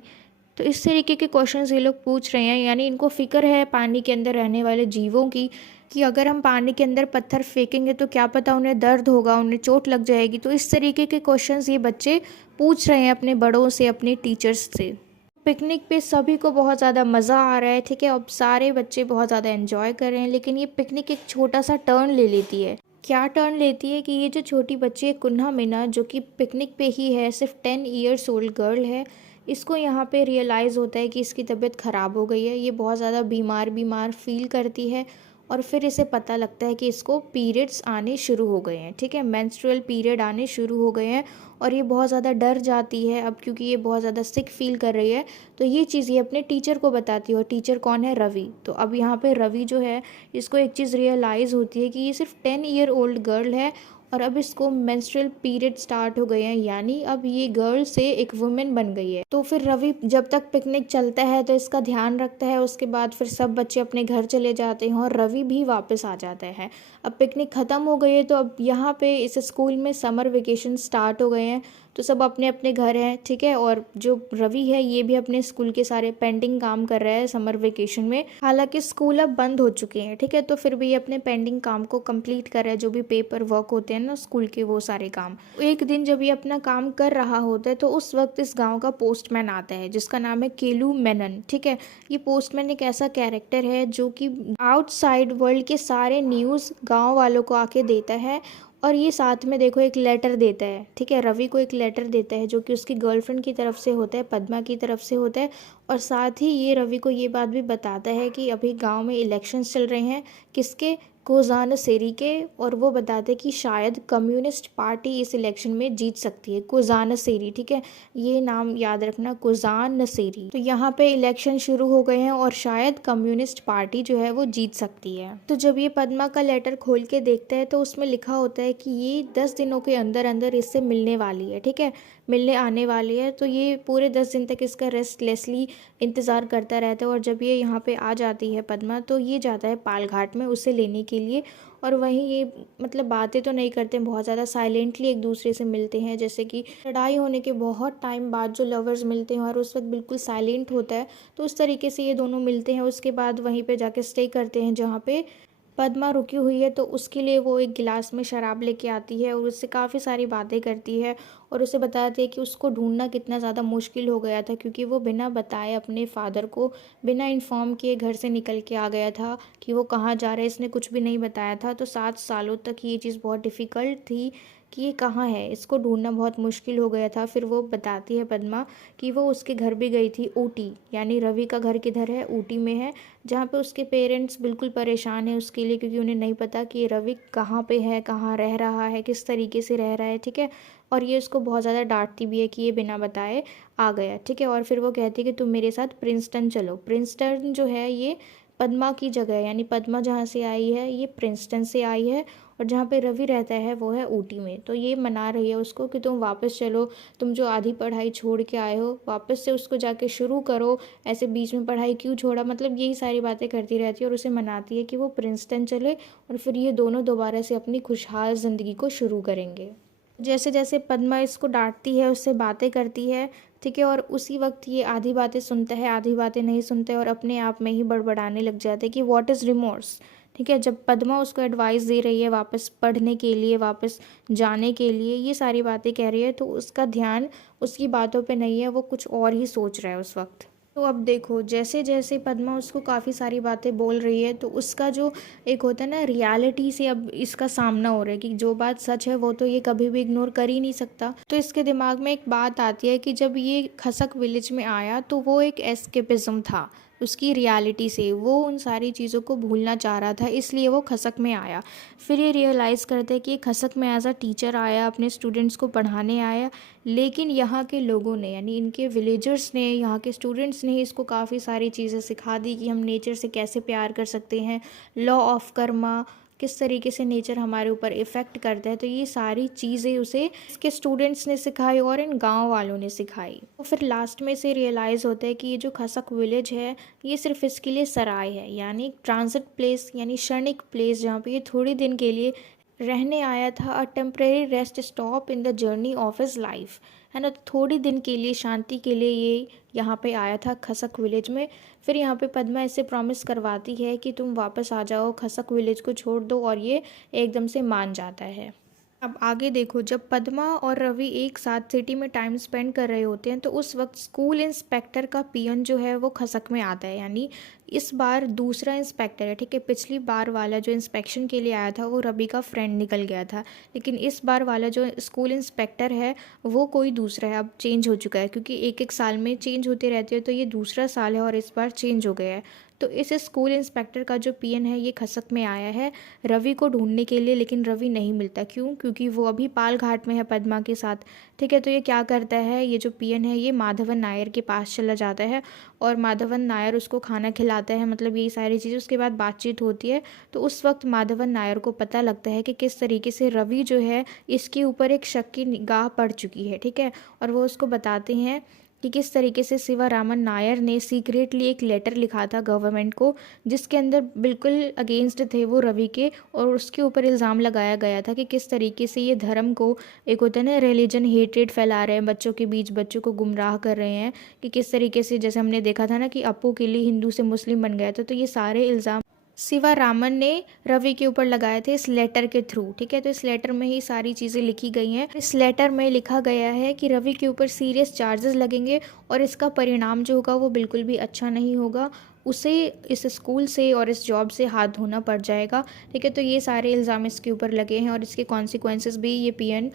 तो इस तरीके के क्वेश्चंस ये लोग पूछ रहे हैं, यानी इनको फिक्र है पानी के अंदर रहने वाले जीवों की, कि अगर हम पानी के अंदर पत्थर फेंकेंगे तो क्या पता उन्हें दर्द होगा, उन्हें चोट लग जाएगी। तो इस तरीके के क्वेश्चंस ये बच्चे पूछ रहे हैं अपने बड़ों से, अपने टीचर्स से। पिकनिक पे सभी को बहुत ज़्यादा मज़ा आ रहा है, ठीक है। अब सारे बच्चे बहुत ज़्यादा एंजॉय कर रहे हैं, लेकिन ये पिकनिक एक छोटा सा टर्न ले लेती है। क्या टर्न लेती है कि ये जो छोटी बच्ची है कुन्हा मीना, जो कि पिकनिक पे ही है, सिर्फ 10 ईयर्स ओल्ड गर्ल है, इसको यहाँ पे रियलाइज़ होता है कि इसकी तबीयत ख़राब हो गई है, ये बहुत ज़्यादा बीमार बीमार फील करती है। और फिर इसे पता लगता है कि इसको पीरियड्स आने शुरू हो गए हैं, ठीक है, मेंस्ट्रुअल पीरियड आने शुरू हो गए हैं। और ये बहुत ज़्यादा डर जाती है अब, क्योंकि ये बहुत ज़्यादा सिक फील कर रही है। तो ये चीज़ ये अपने टीचर को बताती है, और टीचर कौन है, रवि। तो अब यहाँ पे रवि जो है, इसको एक चीज़ रियलाइज़ होती है कि ये सिर्फ 10 ईयर ओल्ड गर्ल है, और अब इसको मेंस्ट्रुअल पीरियड स्टार्ट हो गए हैं, यानी अब ये गर्ल से एक वुमेन बन गई है। तो फिर रवि जब तक पिकनिक चलता है तो इसका ध्यान रखता है, उसके बाद फिर सब बच्चे अपने घर चले जाते हैं और रवि भी वापस आ जाता है। अब पिकनिक ख़त्म हो गई है, तो अब यहाँ पे इस स्कूल में समर वेकेशन स्टार्ट हो गए हैं, तो सब अपने अपने घर हैं, ठीक है। और जो रवि है ये भी अपने स्कूल के सारे पेंडिंग काम कर रहा है समर वेकेशन में। हालांकि स्कूल अब बंद हो चुके हैं, ठीक है, तो फिर भी ये अपने पेंडिंग काम को कंप्लीट कर रहा है, जो भी पेपर वर्क होते हैं ना स्कूल के, वो सारे काम। एक दिन जब ये अपना काम कर रहा होता है तो उस वक्त इस गाँव का पोस्टमैन आता है, जिसका नाम है केलू मेनन, ठीक है। ये पोस्टमैन एक ऐसा कैरेक्टर है जो कि आउटसाइड वर्ल्ड के सारे न्यूज़ गाँव वालों को आके देता है। और ये साथ में देखो एक लेटर देता है, ठीक है, रवि को एक लेटर देता है जो कि उसकी गर्लफ्रेंड की तरफ से होता है, पद्मा की तरफ से होता है। और साथ ही ये रवि को ये बात भी बताता है कि अभी गांव में इलेक्शंस चल रहे हैं, किसके, कोजान सेरी के। और वो बताते हैं कि शायद कम्युनिस्ट पार्टी इस इलेक्शन में जीत सकती है, कोजान सेरी, ठीक है, ये नाम याद रखना, कोजान सेरी। तो यहाँ पे इलेक्शन शुरू हो गए हैं और शायद कम्युनिस्ट पार्टी जो है वो जीत सकती है। तो जब ये पद्मा का लेटर खोल के देखता है तो उसमें लिखा होता है कि ये 10 दिनों के अंदर अंदर इससे मिलने वाली है, ठीक है, मिलने आने वाली है। तो ये पूरे 10 दिन तक इसका रेस्टलेसली इंतज़ार करता रहता है। और जब ये यहाँ पे आ जाती है पद्मा, तो ये जाता है पालघाट में उसे लेने के लिए। और वहीं ये मतलब बातें तो नहीं करते, बहुत ज़्यादा साइलेंटली एक दूसरे से मिलते हैं, जैसे कि लड़ाई होने के बहुत टाइम बाद जो लवर्स मिलते हैं और उस वक्त बिल्कुल साइलेंट होता है, तो उस तरीके से ये दोनों मिलते हैं। उसके बाद वहीं पे जाके स्टे करते हैं जहाँ पे पद्मा रुकी हुई है। तो उसके लिए वो एक गिलास में शराब लेके आती है और उससे काफ़ी सारी बातें करती है, और उसे बताती है कि उसको ढूंढना कितना ज़्यादा मुश्किल हो गया था, क्योंकि वो बिना बताए अपने फादर को, बिना इन्फॉर्म किए घर से निकल के आ गया था कि वो कहाँ जा रहा है, इसने कुछ भी नहीं बताया था। तो 7 सालों तक ये चीज़ बहुत डिफ़िकल्ट थी कि ये कहाँ है, इसको ढूंढना बहुत मुश्किल हो गया था। फिर वो बताती है पद्मा कि वो उसके घर भी गई थी, ऊटी, यानी रवि का घर किधर है, ऊटी में है, जहाँ पे उसके पेरेंट्स बिल्कुल परेशान है उसके लिए, क्योंकि उन्हें नहीं पता कि ये रवि कहाँ पे है, कहाँ रह रहा है, किस तरीके से रह रहा है, ठीक है। और ये उसको बहुत ज़्यादा डांटती भी है कि ये बिना बताए आ गया, ठीक है। और फिर वो कहती है कि तुम मेरे साथ प्रिंसटन चलो। प्रिंसटन जो है ये पद्मा की जगह है, यानी पद्मा जहाँ से आई है ये प्रिंसटन से आई है, और जहाँ पे रवि रहता है वो है ऊटी में। तो ये मना रही है उसको कि तुम वापस चलो, तुम जो आधी पढ़ाई छोड़ के आए हो वापस से उसको जाके शुरू करो, ऐसे बीच में पढ़ाई क्यों छोड़ा, मतलब यही सारी बातें करती रहती है और उसे मनाती है कि वो प्रिंसटन चले, और फिर ये दोनों दोबारा से अपनी खुशहाल ज़िंदगी को शुरू करेंगे। जैसे जैसे पद्मा इसको डांटती है, उससे बातें करती है, ठीक है, और उसी वक्त ये आधी बातें सुनता है, आधी बातें नहीं सुनते, और अपने आप में ही बड़बड़ाने लग जाते हैं कि व्हाट इज़ रिमोर्स, ठीक है। जब पद्मा उसको एडवाइस दे रही है वापस पढ़ने के लिए, वापस जाने के लिए, ये सारी बातें कह रही है, तो उसका ध्यान उसकी बातों पे नहीं है, वो कुछ और ही सोच रहा है उस वक्त। तो अब देखो जैसे जैसे पद्मा उसको काफ़ी सारी बातें बोल रही है, तो उसका जो एक होता है ना रियलिटी से अब इसका सामना हो रहा है कि जो बात सच है वो तो ये कभी भी इग्नोर कर ही नहीं सकता। तो इसके दिमाग में एक बात आती है कि जब ये खसक विलेज में आया तो वो एक एस्केपिज्म था, उसकी रियलिटी से, वो उन सारी चीज़ों को भूलना चाह रहा था, इसलिए वो खसक में आया। फिर ये रियलाइज़ करता है कि ये खसक में एज अ टीचर आया, अपने स्टूडेंट्स को पढ़ाने आया, लेकिन यहाँ के लोगों ने, यानी इनके विलेजर्स ने, यहाँ के स्टूडेंट्स ने इसको काफ़ी सारी चीज़ें सिखा दी कि हम नेचर से कैसे प्यार कर सकते हैं, लॉ ऑफ कर्मा, किस तरीके से नेचर हमारे ऊपर इफ़ेक्ट करता है। तो ये सारी चीज़ें उसे इसके स्टूडेंट्स ने सिखाई और इन गांव वालों ने सिखाई। तो फिर लास्ट में से रियलाइज़ होता है कि ये जो खसक विलेज है, ये सिर्फ इसके लिए सराय है, यानी ट्रांजिट प्लेस, यानी क्षणिक प्लेस, जहाँ पे ये थोड़ी दिन के लिए रहने आया था। A temporary rest stop in the journey of his life, है ना। थोड़ी दिन के लिए, शांति के लिए ये यहाँ पे आया था खसक विलेज में। फिर यहाँ पे पद्मा इसे प्रॉमिस करवाती है कि तुम वापस आ जाओ, खसक विलेज को छोड़ दो, और ये एकदम से मान जाता है। अब आगे देखो, जब पद्मा और रवि एक साथ सिटी में टाइम स्पेंड कर रहे होते हैं तो उस वक्त स्कूल इंस्पेक्टर का पियन जो है वो खसक में आता है, यानी इस बार दूसरा इंस्पेक्टर है, ठीक है। पिछली बार वाला जो इंस्पेक्शन के लिए आया था वो रवि का फ्रेंड निकल गया था, लेकिन इस बार वाला जो स्कूल इंस्पेक्टर है वो कोई दूसरा है, अब चेंज हो चुका है, क्योंकि एक एक साल में चेंज होते रहते हैं, तो ये दूसरा साल है और इस बार चेंज हो गया है। तो इस स्कूल इंस्पेक्टर का जो पीएन है ये खसक में आया है रवि को ढूंढने के लिए, लेकिन रवि नहीं मिलता। क्यों? क्योंकि वो अभी पाल घाट में है पद्मा के साथ, ठीक है। तो ये क्या करता है, ये जो पीएन है ये माधवन नायर के पास चला जाता है और माधवन नायर उसको खाना खिलाता है, मतलब यही सारी चीज़ें। उसके बाद बातचीत होती है, तो उस वक्त माधवन नायर को पता लगता है कि किस तरीके से रवि जो है इसके ऊपर एक शक की निगाह पड़ चुकी है, ठीक है। और वो उसको बताते हैं कि किस तरीके से शिवारामन नायर ने सीक्रेटली एक लेटर लिखा था गवर्नमेंट को, जिसके अंदर बिल्कुल अगेंस्ट थे वो रवि के, और उसके ऊपर इल्ज़ाम लगाया गया था कि किस तरीके से ये धर्म को, एक होता है ना रिलीजन हेट्रेड फैला रहे हैं बच्चों के बीच, बच्चों को गुमराह कर रहे हैं, कि किस तरीके से, जैसे हमने देखा था ना कि अप्पू के लिए हिंदू से मुस्लिम बन गया था। तो ये सारे इल्ज़ाम शिवारामन ने रवि के ऊपर लगाए थे इस लेटर के थ्रू, ठीक है। तो इस लेटर में ही सारी चीज़ें लिखी गई हैं। इस लेटर में लिखा गया है कि रवि के ऊपर सीरियस चार्जेस लगेंगे और इसका परिणाम जो होगा वो बिल्कुल भी अच्छा नहीं होगा, उसे इस स्कूल से और इस जॉब से हाथ धोना पड़ जाएगा, ठीक है। तो ये सारे इल्ज़ाम इसके ऊपर लगे हैं और इसके कॉन्सिक्वेंसेस भी ये पीएन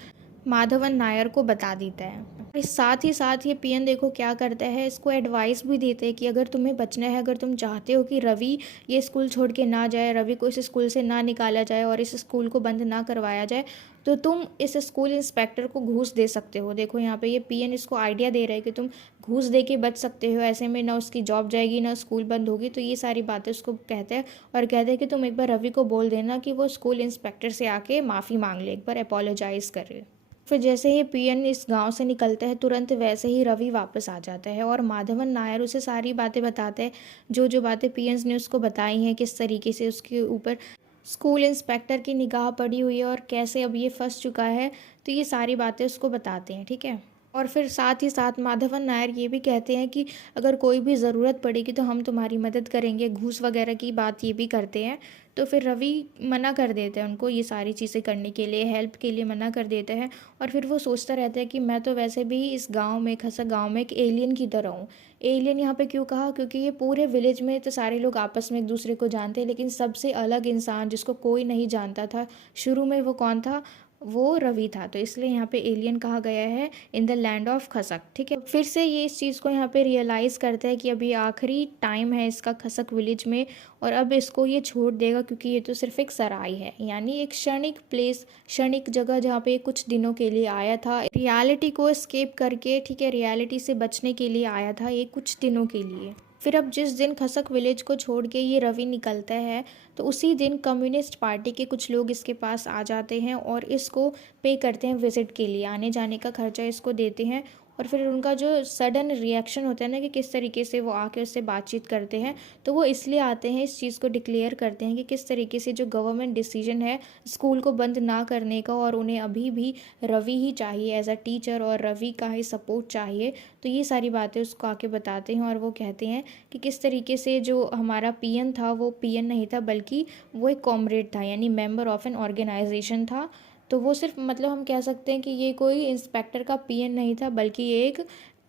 माधवन नायर को बता देता है। इस साथ ही साथ ये पीएन देखो क्या करता है, इसको एडवाइस भी देते हैं कि अगर तुम्हें बचना है, अगर तुम चाहते हो कि रवि ये स्कूल छोड़ के ना जाए, रवि को इस स्कूल से ना निकाला जाए और इस स्कूल को बंद ना करवाया जाए, तो तुम इस स्कूल इंस्पेक्टर को घूस दे सकते हो। देखो यहाँ पे ये पीएन इसको आइडिया दे रहा है कि तुम घूस दे के बच सकते हो, ऐसे में ना उसकी जॉब जाएगी ना स्कूल बंद होगी। तो ये सारी बातें उसको कहते हैं और कहते हैं कि तुम एक बार रवि को बोल देना कि वो स्कूल इंस्पेक्टर से आके माफ़ी मांग ले, एक बार अपोलोजाइज़ करे। फिर जैसे ही पीएन इस गांव से निकलता है, तुरंत वैसे ही रवि वापस आ जाता है और माधवन नायर उसे सारी बातें बताते हैं, जो जो बातें पीएन ने उसको बताई हैं, किस तरीके से उसके ऊपर स्कूल इंस्पेक्टर की निगाह पड़ी हुई है और कैसे अब ये फंस चुका है। तो ये सारी बातें उसको बताते हैं, ठीक है। और फिर साथ ही साथ माधवन नायर ये भी कहते हैं कि अगर कोई भी ज़रूरत पड़ेगी तो हम तुम्हारी मदद करेंगे, घूस वगैरह की बात ये भी करते हैं। तो फिर रवि मना कर देते हैं उनको ये सारी चीज़ें करने के लिए, हेल्प के लिए मना कर देते हैं। और फिर वो सोचता रहता है कि मैं तो वैसे भी इस गांव में, खसक गांव में एक एलियन की तरह हूँ। एलियन यहाँ पे क्यों कहा? क्योंकि ये पूरे विलेज में तो सारे लोग आपस में एक दूसरे को जानते हैं, लेकिन सबसे अलग इंसान जिसको कोई नहीं जानता था शुरू में, वो कौन था? वो रवि था। तो इसलिए यहाँ पे एलियन कहा गया है इन द लैंड ऑफ खसक, ठीक है। फिर से ये इस चीज़ को यहाँ पे रियलाइज़ करता है कि अभी आखिरी टाइम है इसका खसक विलेज में, और अब इसको ये छोड़ देगा क्योंकि ये तो सिर्फ एक सराय है, यानी एक क्षणिक प्लेस, क्षणिक जगह जहाँ पे कुछ दिनों के लिए आया था, रियलिटी को एस्केप करके, ठीक है, रियलिटी से बचने के लिए आया था ये कुछ दिनों के लिए। फिर अब जिस दिन खसक विलेज को छोड़ के ये रवि निकलता है, तो उसी दिन कम्युनिस्ट पार्टी के कुछ लोग इसके पास आ जाते हैं और इसको पे करते हैं विजिट के लिए, आने जाने का खर्चा इसको देते हैं। और फिर उनका जो सडन रिएक्शन होता है ना कि किस तरीके से वो आके उससे बातचीत करते हैं, तो वो इसलिए आते हैं, इस चीज़ को डिक्लेयर करते हैं कि किस तरीके से जो गवर्नमेंट डिसीजन है स्कूल को बंद ना करने का, और उन्हें अभी भी रवि ही चाहिए एज अ टीचर और रवि का ही सपोर्ट चाहिए। तो ये सारी बातें उसको आके बताते हैं और वो कहते हैं कि किस तरीके से जो हमारा पीएन था वो पीएन नहीं था, बल्कि वो एक कॉमरेड था, यानी मेंबर ऑफ एन ऑर्गेनाइजेशन था। तो वो सिर्फ, मतलब हम कह सकते हैं कि ये कोई इंस्पेक्टर का पीएन नहीं था, बल्कि ये एक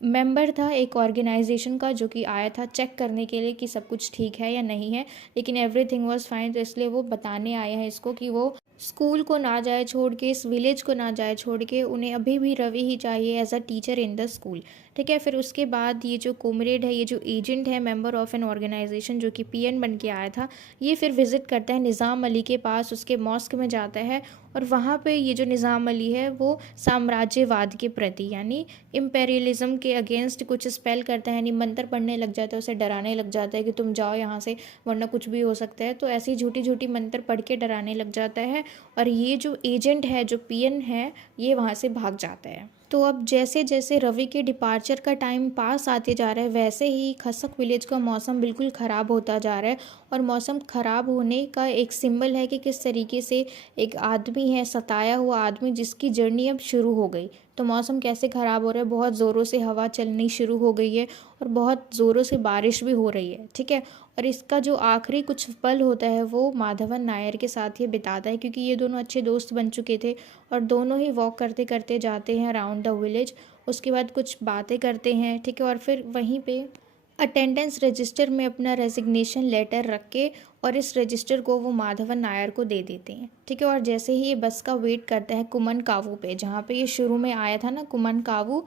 मेंबर था एक ऑर्गेनाइजेशन का, जो कि आया था चेक करने के लिए कि सब कुछ ठीक है या नहीं है, लेकिन एवरीथिंग वाज फाइन। तो इसलिए वो बताने आए हैं इसको कि वो स्कूल को ना जाए छोड़ के, इस विलेज को ना जाए छोड़ के, उन्हें अभी भी रवि ही चाहिए as a teacher in the school. ठीक है, फिर उसके बाद ये जो कोमरेड है, ये जो एजेंट है, मेंबर ऑफ एन ऑर्गेनाइजेशन, जो कि पीएन बन के आया था, ये फिर विज़िट करता है निज़ाम अली के पास, उसके मॉस्क में जाता है। और वहाँ पे ये जो निज़ाम अली है वो साम्राज्यवाद के प्रति यानी इम्पेरियलिज्म के अगेंस्ट कुछ स्पेल करता है, यानी मंत्र पढ़ने लग जाता है, उसे डराने लग जाता है कि तुम जाओ यहाँ से वरना कुछ भी हो सकता है। तो ऐसी झूठी झूठी मंत्र पढ़ के डराने लग जाता है और ये जो एजेंट है, जो पीएन है, ये वहाँ से भाग जाता है। तो अब जैसे जैसे रवि के डिपार्चर का टाइम पास आते जा रहा है, वैसे ही खसक विलेज का मौसम बिल्कुल ख़राब होता जा रहा है। और मौसम ख़राब होने का एक सिंबल है कि किस तरीके से एक आदमी है, सताया हुआ आदमी, जिसकी जर्नी अब शुरू हो गई। तो मौसम कैसे ख़राब हो रहा है, बहुत ज़ोरों से हवा चलनी शुरू हो गई है और बहुत ज़ोरों से बारिश भी हो रही है। ठीक है, और इसका जो आखिरी कुछ पल होता है वो माधवन नायर के साथ ये बिताता है, क्योंकि ये दोनों अच्छे दोस्त बन चुके थे और दोनों ही वॉक करते करते जाते हैं अराउंड द विलेज। उसके बाद कुछ बातें करते हैं। ठीक है, और फिर वहीं पे अटेंडेंस रजिस्टर में अपना रेजिग्नेशन लेटर रख के और इस रजिस्टर को वो माधवन नायर को दे देते हैं। ठीक है, और जैसे ही ये बस का वेट करता है कुमन कावू पे, जहाँ पे ये शुरू में आया था ना, कुमन कावू,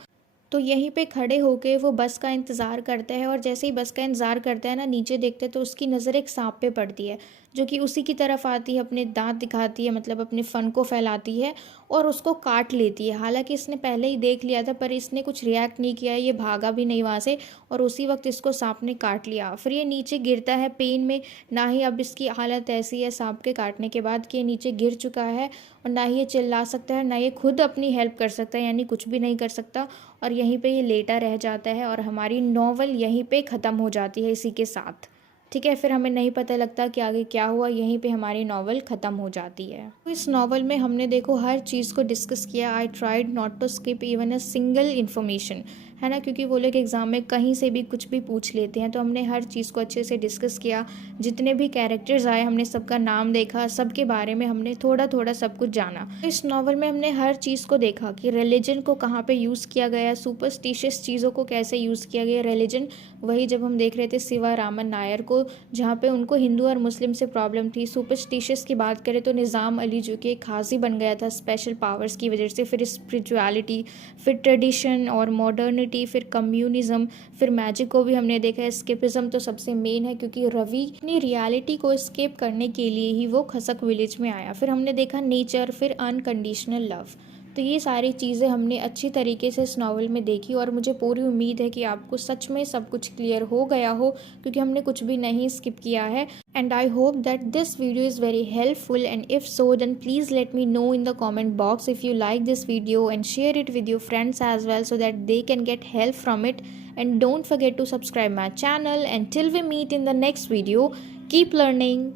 तो यहीं पे खड़े होके वो बस का इंतज़ार करता है। और जैसे ही बस का इंतज़ार करता है ना, नीचे देखते तो उसकी नज़र एक सांप पे पड़ती है, जो कि उसी की तरफ आती है, अपने दांत दिखाती है, मतलब अपने फन को फैलाती है और उसको काट लेती है। हालांकि इसने पहले ही देख लिया था, पर इसने कुछ रिएक्ट नहीं किया, ये भागा भी नहीं वहाँ से और उसी वक्त इसको सांप ने काट लिया। फिर ये नीचे गिरता है पेन में। ना ही अब इसकी हालत ऐसी है सांप के काटने के बाद कि ये नीचे गिर चुका है और ना ही ये चिल्ला सकता है, ना ये खुद अपनी हेल्प कर सकता है, यानी कुछ भी नहीं कर सकता। और यहीं पे ये लेटा रह जाता है और हमारी नॉवल यहीं पे ख़त्म हो जाती है इसी के साथ। ठीक है, फिर हमें नहीं पता लगता कि आगे क्या हुआ, यहीं पे हमारी नॉवल ख़त्म हो जाती है। तो इस नॉवल में हमने देखो हर चीज़ को डिस्कस किया। I tried not to skip even a single information, है ना, क्योंकि वो लोग एग्ज़ाम में कहीं से भी कुछ भी पूछ लेते हैं। तो हमने हर चीज़ को अच्छे से डिस्कस किया। जितने भी कैरेक्टर्स आए हमने सबका नाम देखा, सबके बारे में हमने थोड़ा थोड़ा सब कुछ जाना। इस नॉवल में हमने हर चीज़ को देखा कि रिलीजन को कहाँ पे यूज़ किया गया, सुपरस्टिशियस चीज़ों को कैसे यूज़ किया गया। रिलीजन वही जब हम देख रहे थे शिवा रामन नायर को, जहाँ पे उनको हिंदू और मुस्लिम से प्रॉब्लम थी। सुपरस्टिशियस की बात करें तो निज़ाम अली, जो कि एक खासी बन गया था स्पेशल पावर्स की वजह से। फिर स्पिरिचुअलिटी, फिर ट्रेडिशन और मॉडर्निटी, फिर कम्युनिज्म, फिर मैजिक को भी हमने देखा। एस्केपिज्म तो सबसे मेन है, क्योंकि रवि अपनी रियलिटी को एस्केप करने के लिए ही वो खसक विलेज में आया। फिर हमने देखा नेचर, फिर अनकंडीशनल लव। तो ये सारी चीज़ें हमने अच्छी तरीके से इस नावल में देखी और मुझे पूरी उम्मीद है कि आपको सच में सब कुछ क्लियर हो गया हो, क्योंकि हमने कुछ भी नहीं स्किप किया है। And I hope that this video is very helpful, and if so then please let me know in the comment box if you like this video, and share it with your friends as well so that they can get help from it. And don't forget to subscribe my channel. Until we meet in the next video, keep learning.